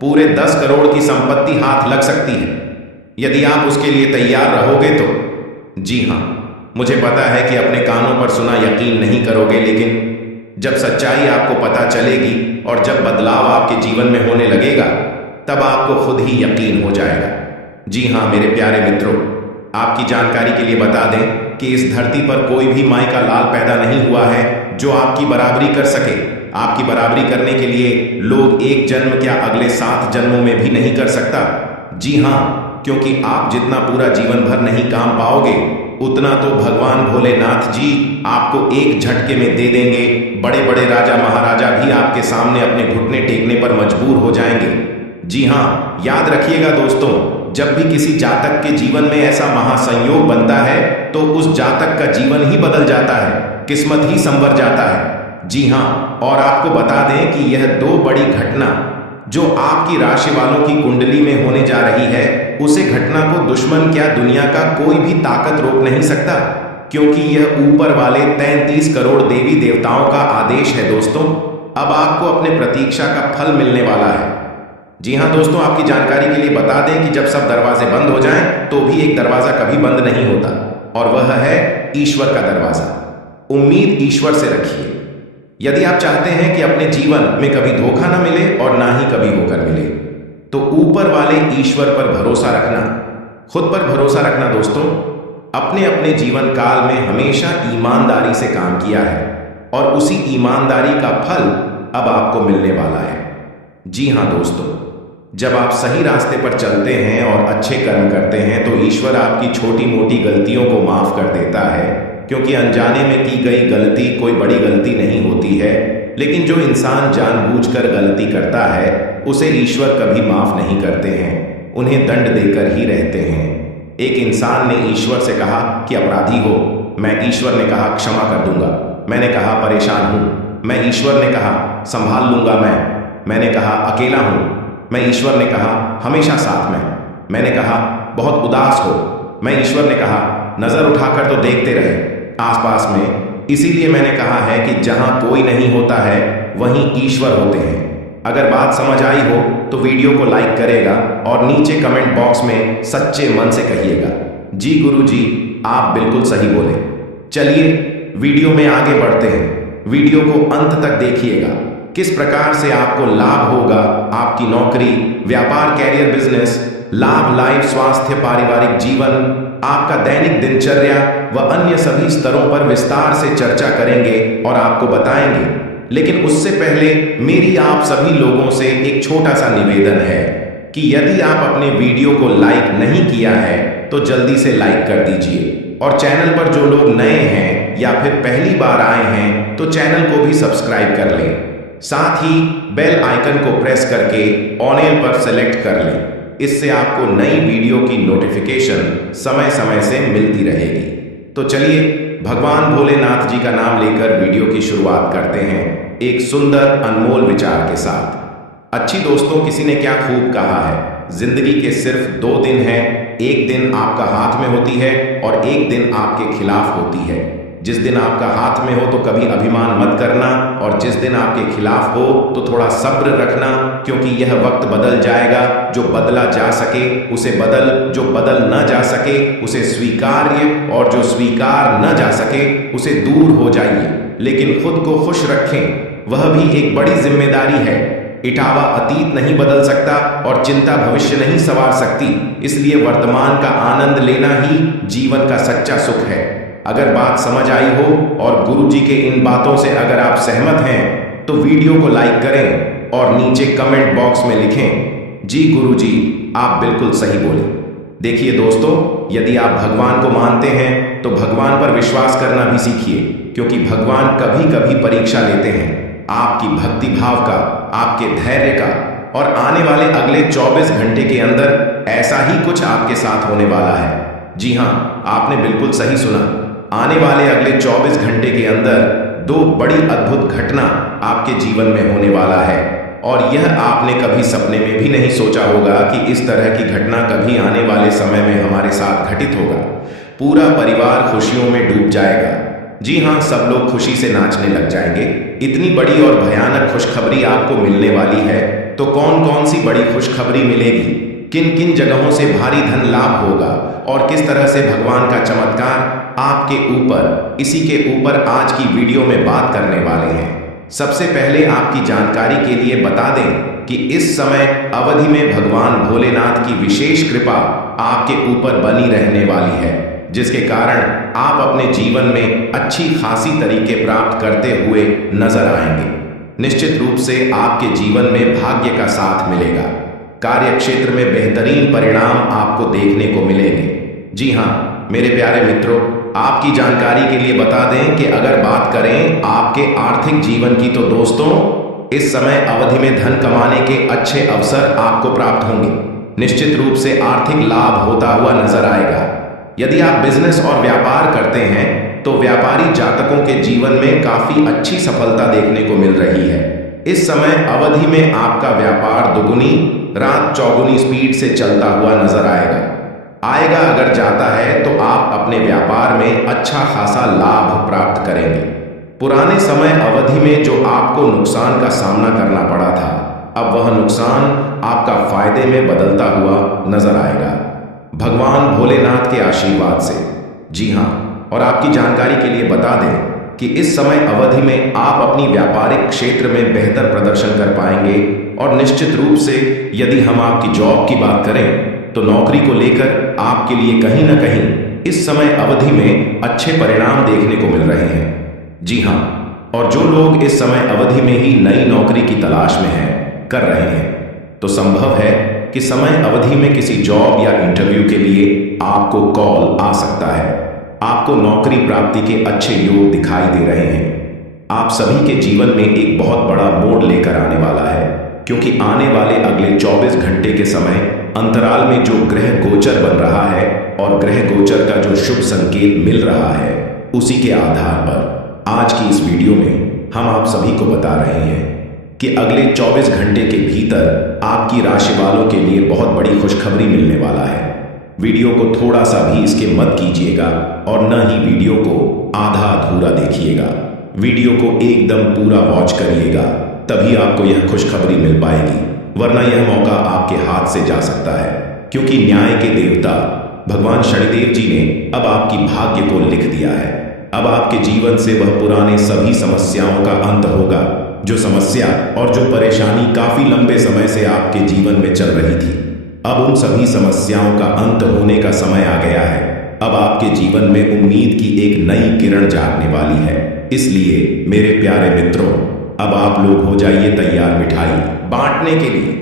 पूरे 10 करोड़ की संपत्ति हाथ लग सकती है, यदि आप उसके लिए तैयार रहोगे तो। जी हाँ, मुझे पता है कि अपने कानों पर सुना यकीन नहीं करोगे, लेकिन जब सच्चाई आपको पता चलेगी और जब बदलाव आपके जीवन में होने लगेगा, तब आपको खुद ही यकीन हो जाएगा। जी हाँ मेरे प्यारे मित्रों, आपकी जानकारी के लिए बता दें कि इस धरती पर कोई भी माई का लाल पैदा नहीं हुआ है जो आपकी बराबरी कर सके। आपकी बराबरी करने के लिए लोग एक जन्म क्या अगले 7 जन्मों में भी नहीं कर सकता। जी हाँ, क्योंकि आप जितना पूरा जीवन भर नहीं काम पाओगे, उतना तो भगवान भोलेनाथ जी आपको एक झटके में दे देंगे। बड़े बड़े राजा महाराजा भी आपके सामने अपने घुटने टेकने पर मजबूर हो जाएंगे। जी हाँ, याद रखिएगा दोस्तों, जब भी किसी जातक के जीवन में ऐसा महासंयोग बनता है तो उस जातक का जीवन ही बदल जाता है, किस्मत ही संवर जाता है। जी हाँ, और आपको बता दें कि यह 2 बड़ी घटना जो आपकी राशि वालों की कुंडली में होने जा रही है, उसे घटना को दुश्मन क्या दुनिया का कोई भी ताकत रोक नहीं सकता, क्योंकि यह ऊपर वाले 33 करोड़ देवी देवताओं का आदेश है। दोस्तों, अब आपको अपने प्रतीक्षा का फल मिलने वाला है। जी हाँ दोस्तों, आपकी जानकारी के लिए बता दें कि जब सब दरवाजे बंद हो जाएं, तो भी एक दरवाजा कभी बंद नहीं होता, और वह है ईश्वर का दरवाजा। उम्मीद ईश्वर से रखिए। यदि आप चाहते हैं कि अपने जीवन में कभी धोखा ना मिले और ना ही कभी होकर मिले, तो ऊपर वाले ईश्वर पर भरोसा रखना, खुद पर भरोसा रखना। दोस्तों, अपने अपने जीवन काल में हमेशा ईमानदारी से काम किया है और उसी ईमानदारी का फल अब आपको मिलने वाला है। जी हाँ दोस्तों, जब आप सही रास्ते पर चलते हैं और अच्छे कर्म करते हैं तो ईश्वर आपकी छोटी मोटी गलतियों को माफ कर देता है, क्योंकि अनजाने में की गई गलती कोई बड़ी गलती नहीं होती है। लेकिन जो इंसान जानबूझकर गलती करता है उसे ईश्वर कभी माफ नहीं करते हैं, उन्हें दंड देकर ही रहते हैं। एक इंसान ने ईश्वर से कहा कि अपराधी हो, मैं ईश्वर ने कहा क्षमा कर दूंगा। मैंने कहा परेशान हूं, मैं ईश्वर ने कहा संभाल लूंगा। मैंने कहा अकेला हूं, मैं ईश्वर ने कहा हमेशा साथ में। मैंने कहा बहुत उदास हो, मैं ईश्वर ने कहा नजर उठाकर तो देखते रहे आसपास में। इसीलिए मैंने कहा है कि जहां कोई नहीं होता है वहीं ईश्वर होते हैं। अगर बात समझ आई हो तो वीडियो को लाइक करेगा और नीचे कमेंट बॉक्स में सच्चे मन से कहिएगा जी गुरुजी आप बिल्कुल सही बोले। चलिए वीडियो में आगे बढ़ते हैं। वीडियो को अंत तक देखिएगा, किस प्रकार से आपको लाभ होगा। आपकी नौकरी, व्यापार, कैरियर, बिजनेस, लाभ, लाइफ, स्वास्थ्य, पारिवारिक जीवन, आपका दैनिक दिनचर्या व अन्य सभी स्तरों पर विस्तार से चर्चा करेंगे और आपको बताएंगे। लेकिन उससे पहले मेरी आप सभी लोगों से एक छोटा सा निवेदन है कि यदि आप अपने वीडियो को लाइक नहीं किया है तो जल्दी से लाइक कर दीजिए, और चैनल पर जो लोग नए हैं या फिर पहली बार आए हैं तो चैनल को भी सब्सक्राइब कर लें। साथ ही बेल आइकन को प्रेस करके ऑल पर सेलेक्ट कर लें, इससे आपको नई वीडियो की नोटिफिकेशन समय समय से मिलती रहेगी। तो चलिए भगवान भोलेनाथ जी का नाम लेकर वीडियो की शुरुआत करते हैं एक सुंदर अनमोल विचार के साथ। अच्छी दोस्तों, किसी ने क्या खूब कहा है, जिंदगी के सिर्फ 2 दिन हैं। एक दिन आपका हाथ में होती है और एक दिन आपके खिलाफ होती है। जिस दिन आपका हाथ में हो तो कभी अभिमान मत करना, और जिस दिन आपके खिलाफ हो तो थोड़ा सब्र रखना, क्योंकि यह वक्त बदल जाएगा। जो बदला जा सके उसे बदल, जो बदल न जा सके उसे स्वीकार्य, और जो स्वीकार न जा सके उसे दूर हो जाइए। लेकिन खुद को खुश रखें, वह भी एक बड़ी जिम्मेदारी है। इटावा अतीत नहीं बदल सकता और चिंता भविष्य नहीं संवार सकती, इसलिए वर्तमान का आनंद लेना ही जीवन का सच्चा सुख है। अगर बात समझ आई हो और गुरुजी के इन बातों से अगर आप सहमत हैं तो वीडियो को लाइक करें और नीचे कमेंट बॉक्स में लिखें जी गुरुजी आप बिल्कुल सही बोले। देखिए दोस्तों, यदि आप भगवान को मानते हैं तो भगवान पर विश्वास करना भी सीखिए, क्योंकि भगवान कभी कभी परीक्षा लेते हैं आपकी भक्ति भाव का, आपके धैर्य का, और आने वाले अगले 24 घंटे के अंदर ऐसा ही कुछ आपके साथ होने वाला है। जी हाँ, आपने बिल्कुल सही सुना, आने वाले अगले 24 घंटे के अंदर 2 बड़ी अद्भुत घटना आपके जीवन में होने वाला है, और यह आपने कभी सपने में भी नहीं सोचा होगा कि इस तरह की घटना कभी आने वाले समय में हमारे साथ घटित होगा। पूरा परिवार खुशियों में डूब जाएगा। जी हाँ, सब लोग खुशी से नाचने लग जाएंगे। इतनी बड़ी और भयानक खुशखबरी आपको मिलने वाली है। तो कौन कौन सी बड़ी खुशखबरी मिलेगी, किन किन जगहों से भारी धन लाभ होगा, और किस तरह से भगवान का चमत्कार आपके ऊपर, इसी के ऊपर आज की वीडियो में बात करने वाले हैं। सबसे पहले आपकी जानकारी के लिए बता दें कि इस समय अवधि में भगवान भोलेनाथ की विशेष कृपा आपके ऊपर बनी रहने वाली है, जिसके कारण आप अपने जीवन में अच्छी खासी तरीके प्राप्त करते हुए नजर आएंगे। निश्चित रूप से आपके जीवन में भाग्य का साथ मिलेगा। कार्य क्षेत्र में बेहतरीन परिणाम आपको देखने को मिलेंगे। जी हाँ मेरे प्यारे मित्रों, आपकी जानकारी के लिए बता दें कि अगर बात करें आपके आर्थिक जीवन की, तो दोस्तों इस समय अवधि में धन कमाने के अच्छे अवसर आपको प्राप्त होंगे। निश्चित रूप से आर्थिक लाभ होता हुआ नजर आएगा। यदि आप बिजनेस और व्यापार करते हैं तो व्यापारी जातकों के जीवन में काफी अच्छी सफलता देखने को मिल रही है। इस समय अवधि में आपका व्यापार दुगुनी रात चौगुनी स्पीड से चलता हुआ नजर आएगा। अगर जाता है तो आप अपने व्यापार में अच्छा खासा लाभ प्राप्त करेंगे। पुराने समय अवधि में जो आपको नुकसान का सामना करना पड़ा था, अब वह नुकसान आपका फायदे में बदलता हुआ नजर आएगा, भगवान भोलेनाथ के आशीर्वाद से। जी हाँ, और आपकी जानकारी के लिए बता दें कि इस समय अवधि में आप अपनी व्यापारिक क्षेत्र में बेहतर प्रदर्शन कर पाएंगे। और निश्चित रूप से यदि हम आपकी जॉब की बात करें तो नौकरी को लेकर आपके लिए कहीं ना कहीं इस समय अवधि में अच्छे परिणाम देखने को मिल रहे हैं। जी हाँ, और जो लोग इस समय अवधि में ही नई नौकरी की तलाश में हैं, कर रहे हैं, तो संभव है कि समय अवधि में किसी जॉब या इंटरव्यू के लिए आपको कॉल आ सकता है। आपको नौकरी प्राप्ति के अच्छे योग दिखाई दे रहे हैं। आप सभी के जीवन में एक बहुत बड़ा मोड़ लेकर आने वाला है, क्योंकि आने वाले अगले 24 घंटे के समय अंतराल में जो ग्रह गोचर बन रहा है और ग्रह गोचर का जो शुभ संकेत मिल रहा है, उसी के आधार पर आज की इस वीडियो में हम आप सभी को बता रहे हैं कि अगले 24 घंटे के भीतर आपकी राशि वालों के लिए बहुत बड़ी खुशखबरी मिलने वाला है। वीडियो को थोड़ा सा भी इसके मत कीजिएगा और न ही वीडियो को आधा अधूरा देखिएगा। वीडियो को एकदम पूरा वॉच करिएगा, तभी आपको यह खुशखबरी मिल पाएगी, वरना यह मौका आपके हाथ से जा सकता है, क्योंकि न्याय के देवता भगवान शनिदेव जी ने अब आपकी भाग्य को लिख दिया है। अब आपके जीवन से वह पुराने सभी समस्याओं का अंत होगा। जो समस्या और जो परेशानी काफी लंबे समय से आपके जीवन में चल रही थी, अब उन सभी समस्याओं का अंत होने का समय आ गया है। अब आपके जीवन में उम्मीद की एक नई किरण जागने वाली है। इसलिए मेरे प्यारे मित्रों, अब आप लोग हो जाइए तैयार मिठाई बांटने के लिए,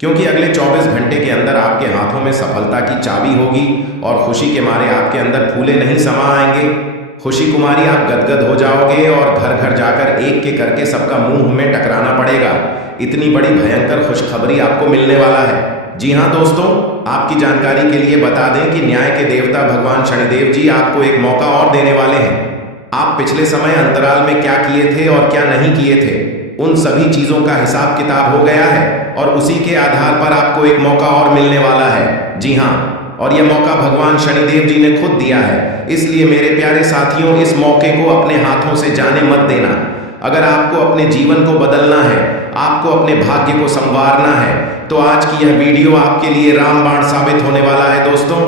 क्योंकि अगले 24 घंटे के अंदर आपके हाथों में सफलता की चाबी होगी और खुशी के मारे आपके अंदर फूले नहीं समा आएंगे। खुशी कुमारी आप गदगद हो जाओगे और घर घर जाकर एक के करके सबका मुंह में टकराना पड़ेगा। इतनी बड़ी भयंकर खुशखबरी आपको मिलने वाला है। जी हाँ दोस्तों, आपकी जानकारी के लिए बता दें कि न्याय के देवता भगवान शनिदेव जी आपको एक मौका और देने वाले हैं। आप पिछले समय अंतराल में क्या किए थे और क्या नहीं किए थे, उन सभी चीजों का हिसाब किताब हो गया है और उसी के आधार पर आपको एक मौका और मिलने वाला है। जी हाँ, और यह मौका भगवान शनिदेव जी ने खुद दिया है। इसलिए मेरे प्यारे साथियों, इस मौके को अपने हाथों से जाने मत देना। अगर आपको अपने जीवन को बदलना है, आपको अपने भाग्य को संवारना है, तो आज की यह वीडियो आपके लिए रामबाण साबित होने वाला है। दोस्तों,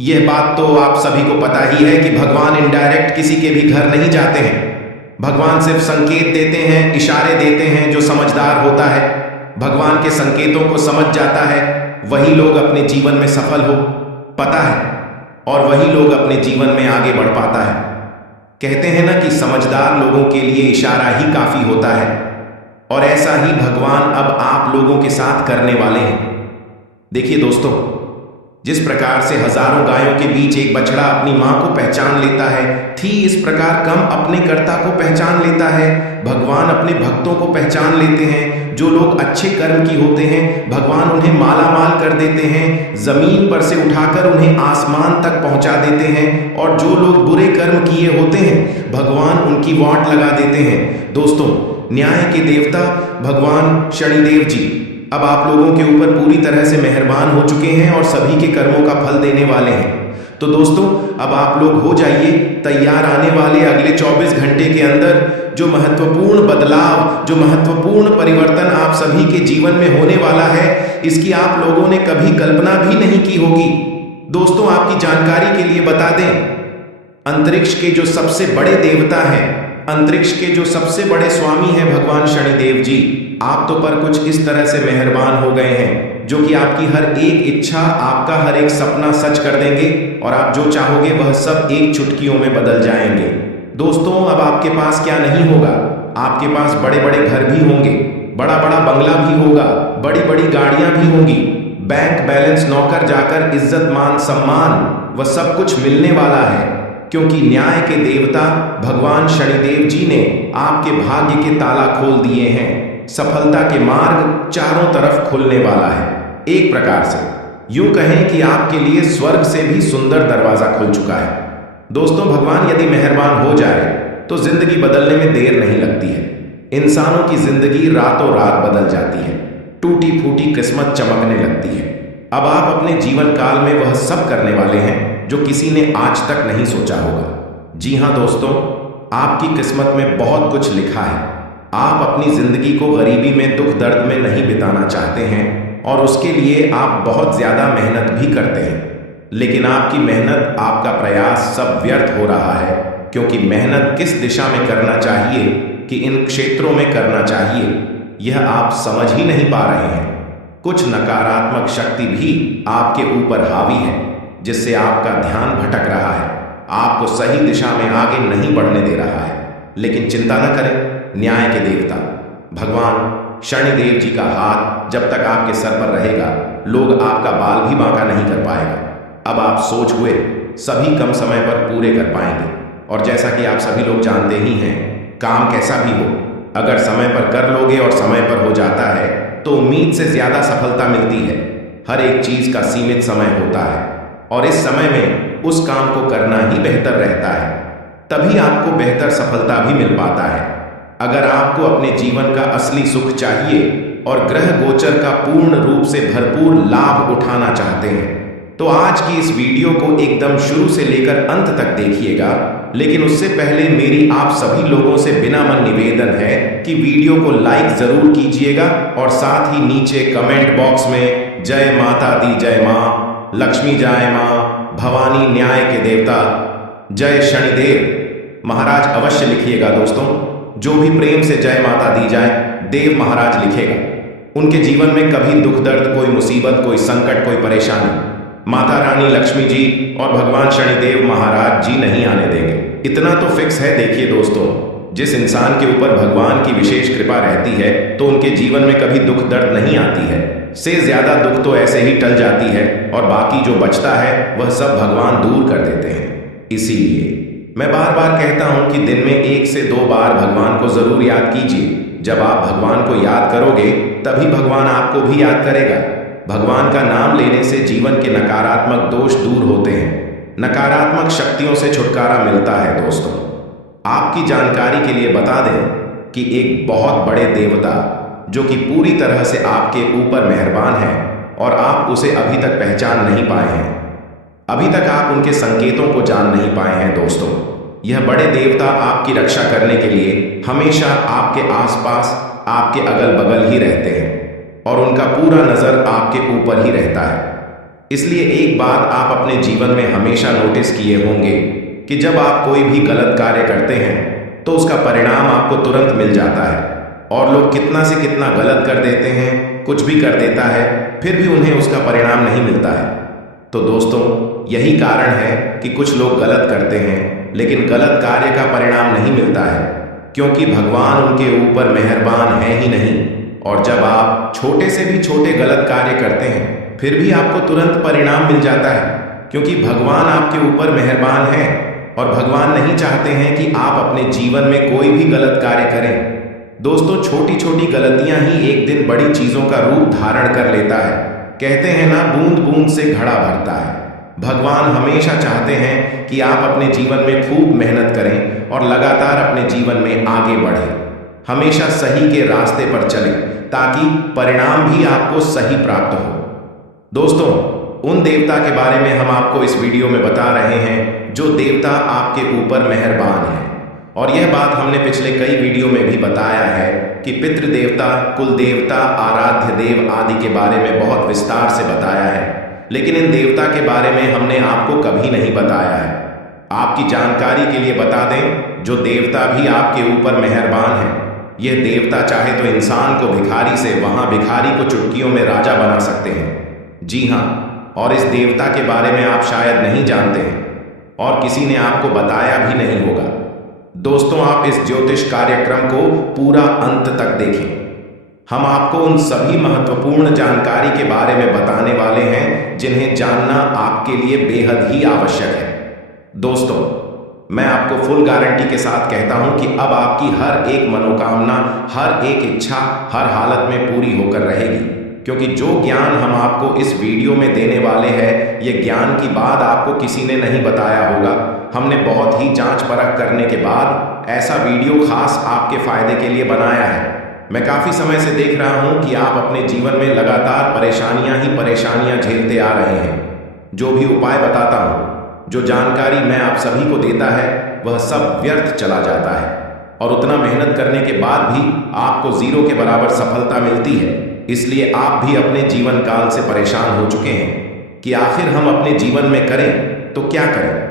यह बात तो आप सभी को पता ही है कि भगवान इनडायरेक्ट किसी के भी घर नहीं जाते हैं। भगवान सिर्फ संकेत देते हैं, इशारे देते हैं। जो समझदार होता है, भगवान के संकेतों को समझ जाता है, वही लोग अपने जीवन में सफल हो पता है और वही लोग अपने जीवन में आगे बढ़ पाता है। कहते हैं ना कि समझदार लोगों के लिए इशारा ही काफी होता है, और ऐसा ही भगवान अब आप लोगों के साथ करने वाले हैं। देखिए दोस्तों, जिस प्रकार से हजारों गायों के बीच एक बछड़ा अपनी मां को पहचान लेता है, ठीक इस प्रकार कम अपने कर्ता को पहचान लेता है। भगवान अपने भक्तों को पहचान लेते हैं। जो लोग अच्छे कर्म की होते हैं, भगवान उन्हें माला माल कर देते हैं, जमीन पर से उठाकर उन्हें आसमान तक पहुंचा देते हैं। और जो लोग बुरे कर्म किए होते हैं, भगवान उनकी वाट लगा देते हैं। दोस्तों, न्याय के देवता भगवान शनिदेव जी अब आप लोगों के ऊपर पूरी तरह से मेहरबान हो चुके हैं और सभी के कर्मों का फल देने वाले हैं। तो दोस्तों, अब आप लोग हो जाइए तैयार। आने वाले अगले 24 घंटे के अंदर जो महत्वपूर्ण बदलाव, जो महत्वपूर्ण परिवर्तन आप सभी के जीवन में होने वाला है, इसकी आप लोगों ने कभी कल्पना भी नहीं की होगी। दोस्तों, आपकी जानकारी के लिए बता दें, अंतरिक्ष के जो सबसे बड़े देवता हैं अंतरिक्ष के जो सबसे बड़े स्वामी हैं भगवान शनिदेव जी, आप तो पर कुछ इस तरह से मेहरबान हो गए हैं जो कि आपकी हर एक इच्छा, आपका हर एक सपना सच कर देंगे और आप जो चाहोगे वह सब एक चुटकियों में बदल जाएंगे। दोस्तों, अब आपके पास क्या नहीं होगा, आपके पास बड़े बड़े घर भी होंगे, बड़ा बड़ा बंगला भी होगा, बड़ी बड़ी गाड़ियां भी होंगी, बैंक बैलेंस, नौकर जाकर, इज्जत मान सम्मान, वह सब कुछ मिलने वाला है, क्योंकि न्याय के देवता भगवान शनिदेव जी ने आपके भाग्य के ताला खोल दिए हैं। सफलता के मार्ग चारों तरफ खुलने वाला है। एक प्रकार से यूं कहें कि आपके लिए स्वर्ग से भी सुंदर दरवाजा खुल चुका है। दोस्तों, भगवान यदि मेहरबान हो जाए तो जिंदगी बदलने में देर नहीं लगती है। इंसानों की जिंदगी रातों रात बदल जाती है, टूटी फूटी किस्मत चमकने लगती है। अब आप अपने जीवन काल में वह सब करने वाले हैं जो किसी ने आज तक नहीं सोचा होगा। जी हाँ दोस्तों, आपकी किस्मत में बहुत कुछ लिखा है। आप अपनी जिंदगी को गरीबी में, दुख दर्द में नहीं बिताना चाहते हैं और उसके लिए आप बहुत ज्यादा मेहनत भी करते हैं, लेकिन आपकी मेहनत, आपका प्रयास सब व्यर्थ हो रहा है, क्योंकि मेहनत किस दिशा में करना चाहिए, कि इन क्षेत्रों में करना चाहिए, यह आप समझ ही नहीं पा रहे हैं। कुछ नकारात्मक शक्ति भी आपके ऊपर हावी है, जिससे आपका ध्यान भटक रहा है, आपको सही दिशा में आगे नहीं बढ़ने दे रहा है। लेकिन चिंता न करें, न्याय के देवता भगवान शनिदेव जी का हाथ जब तक आपके सर पर रहेगा, लोग आपका बाल भी बांका नहीं कर पाएगा। अब आप सोच हुए सभी कम समय पर पूरे कर पाएंगे, और जैसा कि आप सभी लोग जानते ही हैं, काम कैसा भी हो, अगर समय पर कर लोगे और समय पर हो जाता है तो उम्मीद से ज्यादा सफलता मिलती है। हर एक चीज का सीमित समय होता है और इस समय में उस काम को करना ही बेहतर रहता है, तभी आपको बेहतर सफलता भी मिल पाता है। अगर आपको अपने जीवन का असली सुख चाहिए और ग्रह गोचर का पूर्ण रूप से भरपूर लाभ उठाना चाहते हैं, तो आज की इस वीडियो को एकदम शुरू से लेकर अंत तक देखिएगा। लेकिन उससे पहले मेरी आप सभी लोगों से बिना मन निवेदन है कि वीडियो को लाइक जरूर कीजिएगा और साथ ही नीचे कमेंट बॉक्स में जय माता दी, जय माँ लक्ष्मी, जय माँ भवानी, न्याय के देवता, जय शनिदेव महाराज अवश्य लिखिएगा। दोस्तों, जो भी प्रेम से जय माता दी जाए, देव महाराज लिखेगा, उनके जीवन में कभी दुख दर्द, कोई मुसीबत, कोई संकट, कोई परेशानी माता रानी लक्ष्मी जी और भगवान शनिदेव महाराज जी नहीं आने देंगे। इतना तो फिक्स है। देखिए दोस्तों, जिस इंसान के ऊपर भगवान की विशेष कृपा रहती है तो उनके जीवन में कभी दुख दर्द नहीं आती है, से ज्यादा दुख तो ऐसे ही टल जाती है और बाकी जो बचता है वह सब भगवान दूर कर देते हैं। इसीलिए मैं बार बार कहता हूं कि दिन में 1 से 2 बार भगवान को जरूर याद कीजिए। जब आप भगवान को याद करोगे तभी भगवान आपको भी याद करेगा। भगवान का नाम लेने से जीवन के नकारात्मक दोष दूर होते हैं, नकारात्मक शक्तियों से छुटकारा मिलता है। दोस्तों, आपकी जानकारी के लिए बता दें कि एक बहुत बड़े देवता जो कि पूरी तरह से आपके ऊपर मेहरबान है और आप उसे अभी तक पहचान नहीं पाए हैं, अभी तक आप उनके संकेतों को जान नहीं पाए हैं। दोस्तों, यह बड़े देवता आपकी रक्षा करने के लिए हमेशा आपके आसपास, आपके अगल बगल ही रहते हैं और उनका पूरा नजर आपके ऊपर ही रहता है। इसलिए एक बात आप अपने जीवन में हमेशा नोटिस किए होंगे कि जब आप कोई भी गलत कार्य करते हैं तो उसका परिणाम आपको तुरंत मिल जाता है, और लोग कितना से कितना गलत कर देते हैं, कुछ भी कर देता है, फिर भी उन्हें उसका परिणाम नहीं मिलता है। तो दोस्तों, यही कारण है कि कुछ लोग गलत करते हैं लेकिन गलत कार्य का परिणाम नहीं मिलता है, क्योंकि भगवान उनके ऊपर मेहरबान है ही नहीं। और जब आप छोटे से भी छोटे गलत कार्य करते हैं फिर भी आपको तुरंत परिणाम मिल जाता है, क्योंकि भगवान आपके ऊपर मेहरबान है और भगवान नहीं चाहते हैं कि आप अपने जीवन में कोई भी गलत कार्य करें। दोस्तों, छोटी छोटी गलतियां ही एक दिन बड़ी चीजों का रूप धारण कर लेता है। कहते हैं ना, बूंद बूंद से घड़ा भरता है। भगवान हमेशा चाहते हैं कि आप अपने जीवन में खूब मेहनत करें और लगातार अपने जीवन में आगे बढ़ें, हमेशा सही के रास्ते पर चलें, ताकि परिणाम भी आपको सही प्राप्त हो। दोस्तों, उन देवता के बारे में हम आपको इस वीडियो में बता रहे हैं जो देवता आपके ऊपर मेहरबान है। और यह बात हमने पिछले कई वीडियो में भी बताया है कि पितृ देवता, कुल देवता, आराध्य देव आदि के बारे में बहुत विस्तार से बताया है, लेकिन इन देवता के बारे में हमने आपको कभी नहीं बताया है। आपकी जानकारी के लिए बता दें, जो देवता भी आपके ऊपर मेहरबान है, यह देवता चाहे तो इंसान को भिखारी से वहां भिखारी को चुटकियों में राजा बना सकते हैं। जी हाँ, और इस देवता के बारे में आप शायद नहीं जानते हैं और किसी ने आपको बताया भी नहीं होगा। दोस्तों, आप इस ज्योतिष कार्यक्रम को पूरा अंत तक देखें। हम आपको उन सभी महत्वपूर्ण जानकारी के बारे में बताने वाले हैं जिन्हें जानना आपके लिए बेहद ही आवश्यक है। दोस्तों, मैं आपको फुल गारंटी के साथ कहता हूं कि अब आपकी हर एक मनोकामना, हर एक इच्छा हर हालत में पूरी होकर रहेगी, क्योंकि जो ज्ञान हम आपको इस वीडियो में देने वाले हैं, ये ज्ञान की बात आपको किसी ने नहीं बताया होगा। हमने बहुत ही जांच परख करने के बाद ऐसा वीडियो खास आपके फायदे के लिए बनाया है। मैं काफी समय से देख रहा हूं कि आप अपने जीवन में लगातार परेशानियां ही परेशानियां झेलते आ रहे हैं। जो भी उपाय बताता हूं, जो जानकारी मैं आप सभी को देता है, वह सब व्यर्थ चला जाता है और उतना मेहनत करने के बाद भी आपको जीरो के बराबर सफलता मिलती है। इसलिए आप भी अपने जीवन काल से परेशान हो चुके हैं कि आखिर हम अपने जीवन में करें तो क्या करें।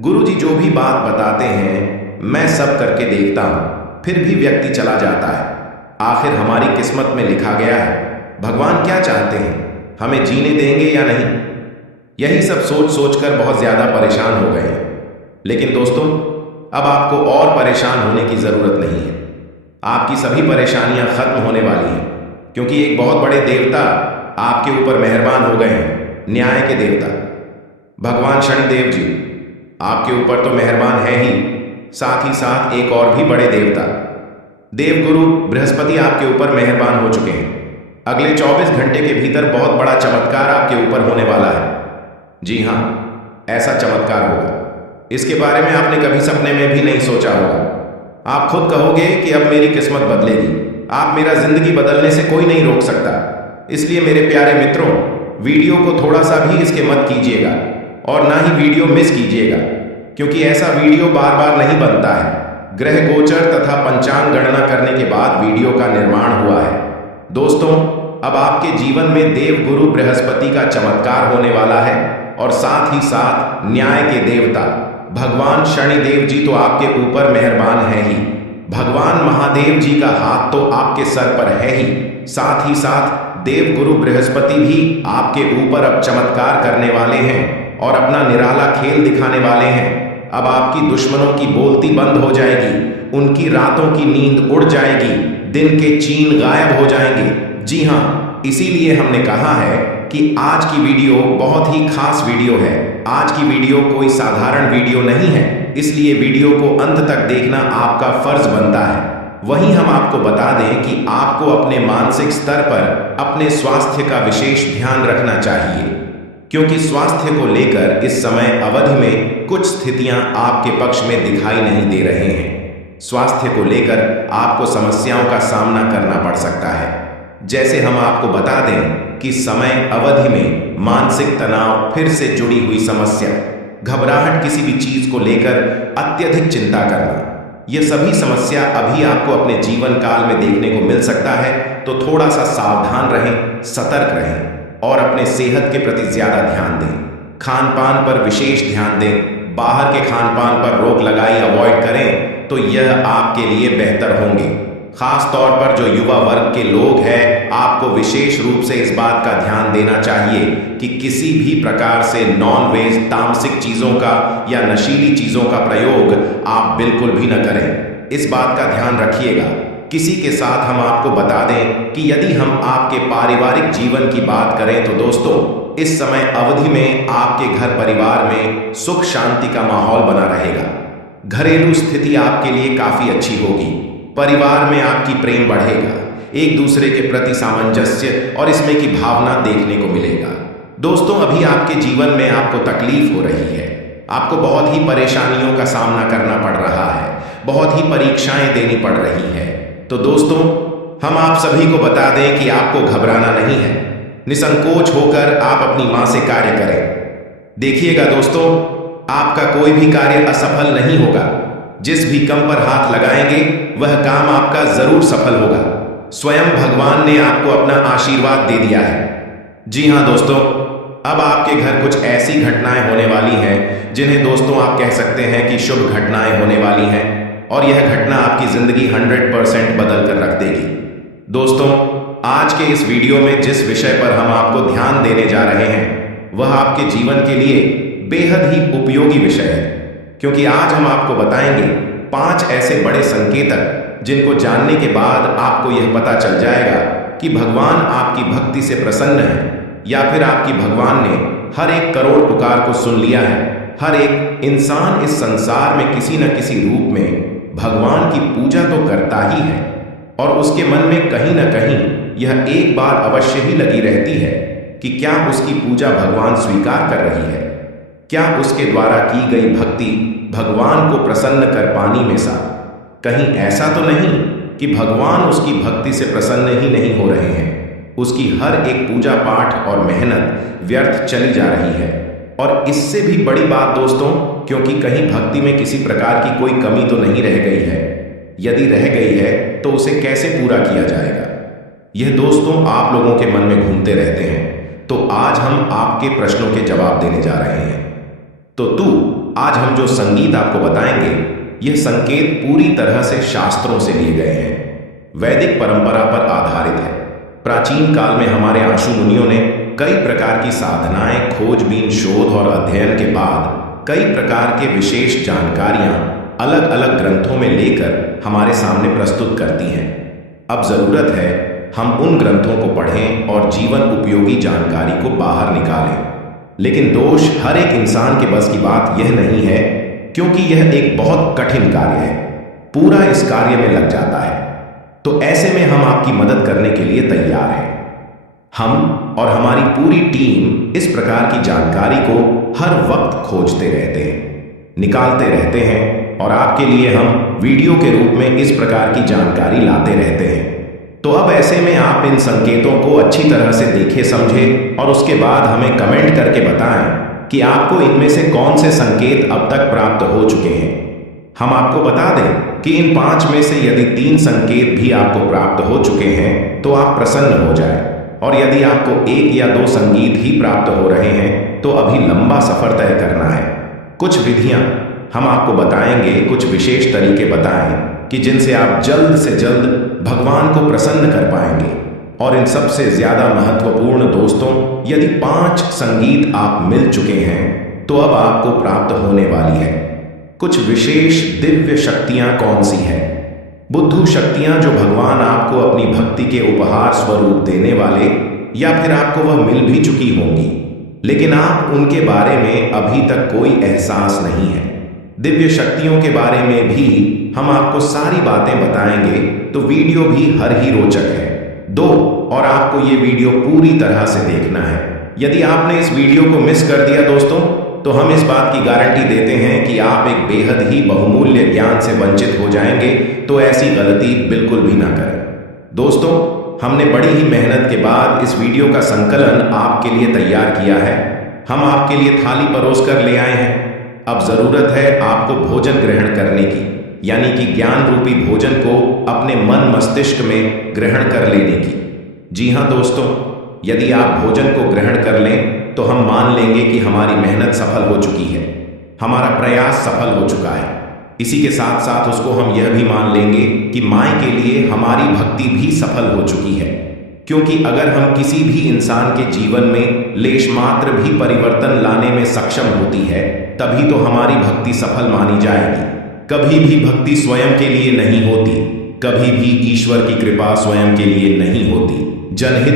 गुरुजी जो भी बात बताते हैं मैं सब करके देखता हूं, फिर भी व्यक्ति चला जाता है। आखिर हमारी किस्मत में लिखा गया है, भगवान क्या चाहते हैं, हमें जीने देंगे या नहीं। यही सब सोच सोच कर बहुत ज्यादा परेशान हो गए हैं। लेकिन दोस्तों, अब आपको और परेशान होने की जरूरत नहीं है। आपकी सभी परेशानियां खत्म होने वाली हैं, क्योंकि एक बहुत बड़े देवता आपके ऊपर मेहरबान हो गए हैं। न्याय के देवता भगवान शनिदेव जी आपके ऊपर तो मेहरबान है ही, साथ ही साथ एक और भी बड़े देवता देवगुरु बृहस्पति आपके ऊपर मेहरबान हो चुके हैं। अगले 24 घंटे के भीतर बहुत बड़ा चमत्कार आपके ऊपर होने वाला है। जी हाँ, ऐसा चमत्कार होगा, इसके बारे में आपने कभी सपने में भी नहीं सोचा होगा। आप खुद कहोगे कि अब मेरी किस्मत बदलेगी, आप मेरा जिंदगी बदलने से कोई नहीं रोक सकता। इसलिए मेरे प्यारे मित्रों, वीडियो को थोड़ा सा भी इसके मत कीजिएगा और ना ही वीडियो मिस कीजिएगा, क्योंकि ऐसा वीडियो बार बार नहीं बनता है। ग्रह गोचर तथा पंचांग गणना करने के बाद वीडियो का निर्माण हुआ है। दोस्तों, अब आपके जीवन में देव गुरु बृहस्पति का चमत्कार होने वाला है और साथ ही साथ न्याय के देवता भगवान शनिदेव जी तो आपके ऊपर मेहरबान है ही, भगवान महादेव जी का हाथ तो आपके सर पर है ही, साथ ही साथ देव गुरु बृहस्पति भी आपके ऊपर अब चमत्कार करने वाले हैं और अपना निराला खेल दिखाने वाले हैं। अब आपकी दुश्मनों की बोलती बंद हो जाएगी, उनकी रातों की नींद उड़ जाएगी, दिन के चैन गायब हो जाएंगे। जी हाँ, इसीलिए हमने कहा है कि आज की वीडियो बहुत ही खास वीडियो है। आज की वीडियो कोई साधारण वीडियो नहीं है, इसलिए वीडियो को अंत तक देखना आपका फर्ज बनता है। वहीं हम आपको बता दें कि आपको अपने मानसिक स्तर पर अपने स्वास्थ्य का विशेष ध्यान रखना चाहिए, क्योंकि स्वास्थ्य को लेकर इस समय अवधि में कुछ स्थितियां आपके पक्ष में दिखाई नहीं दे रहे हैं। स्वास्थ्य को लेकर आपको समस्याओं का सामना करना पड़ सकता है। जैसे हम आपको बता दें कि समय अवधि में मानसिक तनाव, फिर से जुड़ी हुई समस्या, घबराहट, किसी भी चीज को लेकर अत्यधिक चिंता करना, ये सभी समस्या अभी आपको अपने जीवन काल में देखने को मिल सकता है। तो थोड़ा सा सावधान रहें, सतर्क रहें और अपने सेहत के प्रति ज्यादा ध्यान दें। खान पान पर विशेष ध्यान दें। बाहर के खान पान पर रोक लगाई, अवॉइड करें तो यह आपके लिए बेहतर होंगे। खास तौर पर जो युवा वर्ग के लोग हैं, आपको विशेष रूप से इस बात का ध्यान देना चाहिए कि किसी भी प्रकार से नॉन वेज, तामसिक चीजों का या नशीली चीजों का प्रयोग आप बिल्कुल भी न करें। इस बात का ध्यान रखिएगा। किसी के साथ हम आपको बता दें कि यदि हम आपके पारिवारिक जीवन की बात करें तो दोस्तों, इस समय अवधि में आपके घर परिवार में सुख शांति का माहौल बना रहेगा। घरेलू स्थिति आपके लिए काफी अच्छी होगी। परिवार में आपकी प्रेम बढ़ेगा, एक दूसरे के प्रति सामंजस्य और इसमें की भावना देखने को मिलेगा। दोस्तों, अभी आपके जीवन में आपको तकलीफ हो रही है, आपको बहुत ही परेशानियों का सामना करना पड़ रहा है, बहुत ही परीक्षाएं देनी पड़ रही है। तो दोस्तों, हम आप सभी को बता दें कि आपको घबराना नहीं है। निसंकोच होकर आप अपनी मां से कार्य करें। देखिएगा दोस्तों, आपका कोई भी कार्य असफल नहीं होगा। जिस भी काम पर हाथ लगाएंगे वह काम आपका जरूर सफल होगा। स्वयं भगवान ने आपको अपना आशीर्वाद दे दिया है। जी हाँ दोस्तों, अब आपके घर कुछ ऐसी घटनाएं होने वाली हैं जिन्हें दोस्तों आप कह सकते हैं कि शुभ घटनाएं होने वाली हैं, और यह घटना आपकी जिंदगी 100% बदल कर रख देगी। दोस्तों, आज के इस वीडियो में जिस विषय पर हम आपको ध्यान देने जा रहे हैं वह आपके जीवन के लिए बेहद ही उपयोगी विषय है, क्योंकि आज हम आपको बताएंगे 5 ऐसे बड़े संकेतक जिनको जानने के बाद आपको यह पता चल जाएगा कि भगवान आपकी भक्ति से प्रसन्न है, या फिर आपकी भगवान ने हर एक करोड़ पुकार को सुन लिया है। हर एक इंसान इस संसार में किसी न किसी रूप में भगवान की पूजा तो करता ही है, और उसके मन में कहीं न कहीं यह एक बार अवश्य ही लगी रहती है कि क्या उसकी पूजा भगवान स्वीकार कर रही है, क्या उसके द्वारा की गई भक्ति भगवान को प्रसन्न कर पानी में सा कहीं ऐसा तो नहीं कि भगवान उसकी भक्ति से प्रसन्न ही नहीं हो रहे हैं, उसकी हर एक पूजा पाठ और मेहनत व्यर्थ चली जा रही है। और इससे भी बड़ी बात दोस्तों, क्योंकि कहीं भक्ति में किसी प्रकार की कोई कमी तो नहीं रह गई है, यदि रह गई है तो उसे कैसे पूरा किया जाएगा, यह दोस्तों आप लोगों के मन में घूमते रहते हैं। तो आज हम आपके प्रश्नों के जवाब देने जा रहे हैं। तो आज हम जो संगीत आपको बताएंगे यह संकेत पूरी तरह से शास्त्रों से लिए गए हैं, वैदिक परंपरा पर आधारित है। प्राचीन काल में हमारे आशु मुनियों ने कई प्रकार की साधनाएं, खोजबीन, शोध और अध्ययन के बाद कई प्रकार के विशेष जानकारियां अलग अलग ग्रंथों में लेकर हमारे सामने प्रस्तुत करती हैं। अब जरूरत है हम उन ग्रंथों को पढ़ें और जीवन उपयोगी जानकारी को बाहर निकालें। लेकिन दोष हर एक इंसान के बस की बात यह नहीं है, क्योंकि यह एक बहुत कठिन कार्य है, पूरा इस कार्य में लग जाता है। तो ऐसे में हम आपकी मदद करने के लिए तैयार हैं। हम और हमारी पूरी टीम इस प्रकार की जानकारी को हर वक्त खोजते रहते हैं, निकालते रहते हैं, और आपके लिए हम वीडियो के रूप में इस प्रकार की जानकारी लाते रहते हैं। तो अब ऐसे में आप इन संकेतों को अच्छी तरह से देखें, समझें, और उसके बाद हमें कमेंट करके बताएं कि आपको इनमें से कौन से संकेत अब तक प्राप्त हो चुके हैं। हम आपको बता दें कि इन 5 में से यदि 3 संकेत भी आपको प्राप्त हो चुके हैं तो आप प्रसन्न हो जाएं, और यदि आपको 1 या 2 संगीत ही प्राप्त हो रहे हैं तो अभी लंबा सफर तय करना है। कुछ विधियां हम आपको बताएंगे, कुछ विशेष तरीके बताएं कि जिनसे आप जल्द से जल्द भगवान को प्रसन्न कर पाएंगे। और इन सबसे ज्यादा महत्वपूर्ण दोस्तों, यदि 5 संगीत आप मिल चुके हैं तो अब आपको प्राप्त होने वाली है कुछ विशेष दिव्य शक्तियां। कौन सी है? बुद्धू शक्तियां, जो भगवान आपको अपनी भक्ति के उपहार स्वरूप देने वाले, या फिर आपको वह मिल भी चुकी होंगी लेकिन आप उनके बारे में अभी तक कोई एहसास नहीं है। दिव्य शक्तियों के बारे में भी हम आपको सारी बातें बताएंगे, तो वीडियो भी हर ही रोचक है। और आपको ये वीडियो पूरी तरह से देखना है। यदि आपने इस वीडियो को मिस कर दिया दोस्तों, तो हम इस बात की गारंटी देते हैं कि आप एक बेहद ही बहुमूल्य ज्ञान से वंचित हो जाएंगे। तो ऐसी गलती बिल्कुल भी ना करें। दोस्तों, हमने बड़ी ही मेहनत के बाद इस वीडियो का संकलन आपके लिए तैयार किया है। हम आपके लिए थाली परोस कर ले आए हैं। अब जरूरत है आपको भोजन ग्रहण करने की, यानी कि ज्ञान रूपी भोजन को अपने मन मस्तिष्क में ग्रहण कर लेने की। जी हाँ दोस्तों, यदि आप भोजन को ग्रहण कर लें तो हम मान लेंगे कि हमारी मेहनत सफल हो चुकी है, हमारा प्रयास सफल हो चुका है। इसी के साथ साथ उसको हम यह भी मान लेंगे कि माय के लिए हमारी भक्ति भी सफल हो चुकी है, क्योंकि अगर हम किसी भी इंसान के जीवन में लेश मात्र भी परिवर्तन लाने में सक्षम होती है, तभी तो हमारी भक्ति सफल मानी जाएगी। कभी भी भक्ति स्वयं के लिए नहीं होती, कभी भी ईश्वर की कृपा स्वयं के लिए नहीं होती। जनहित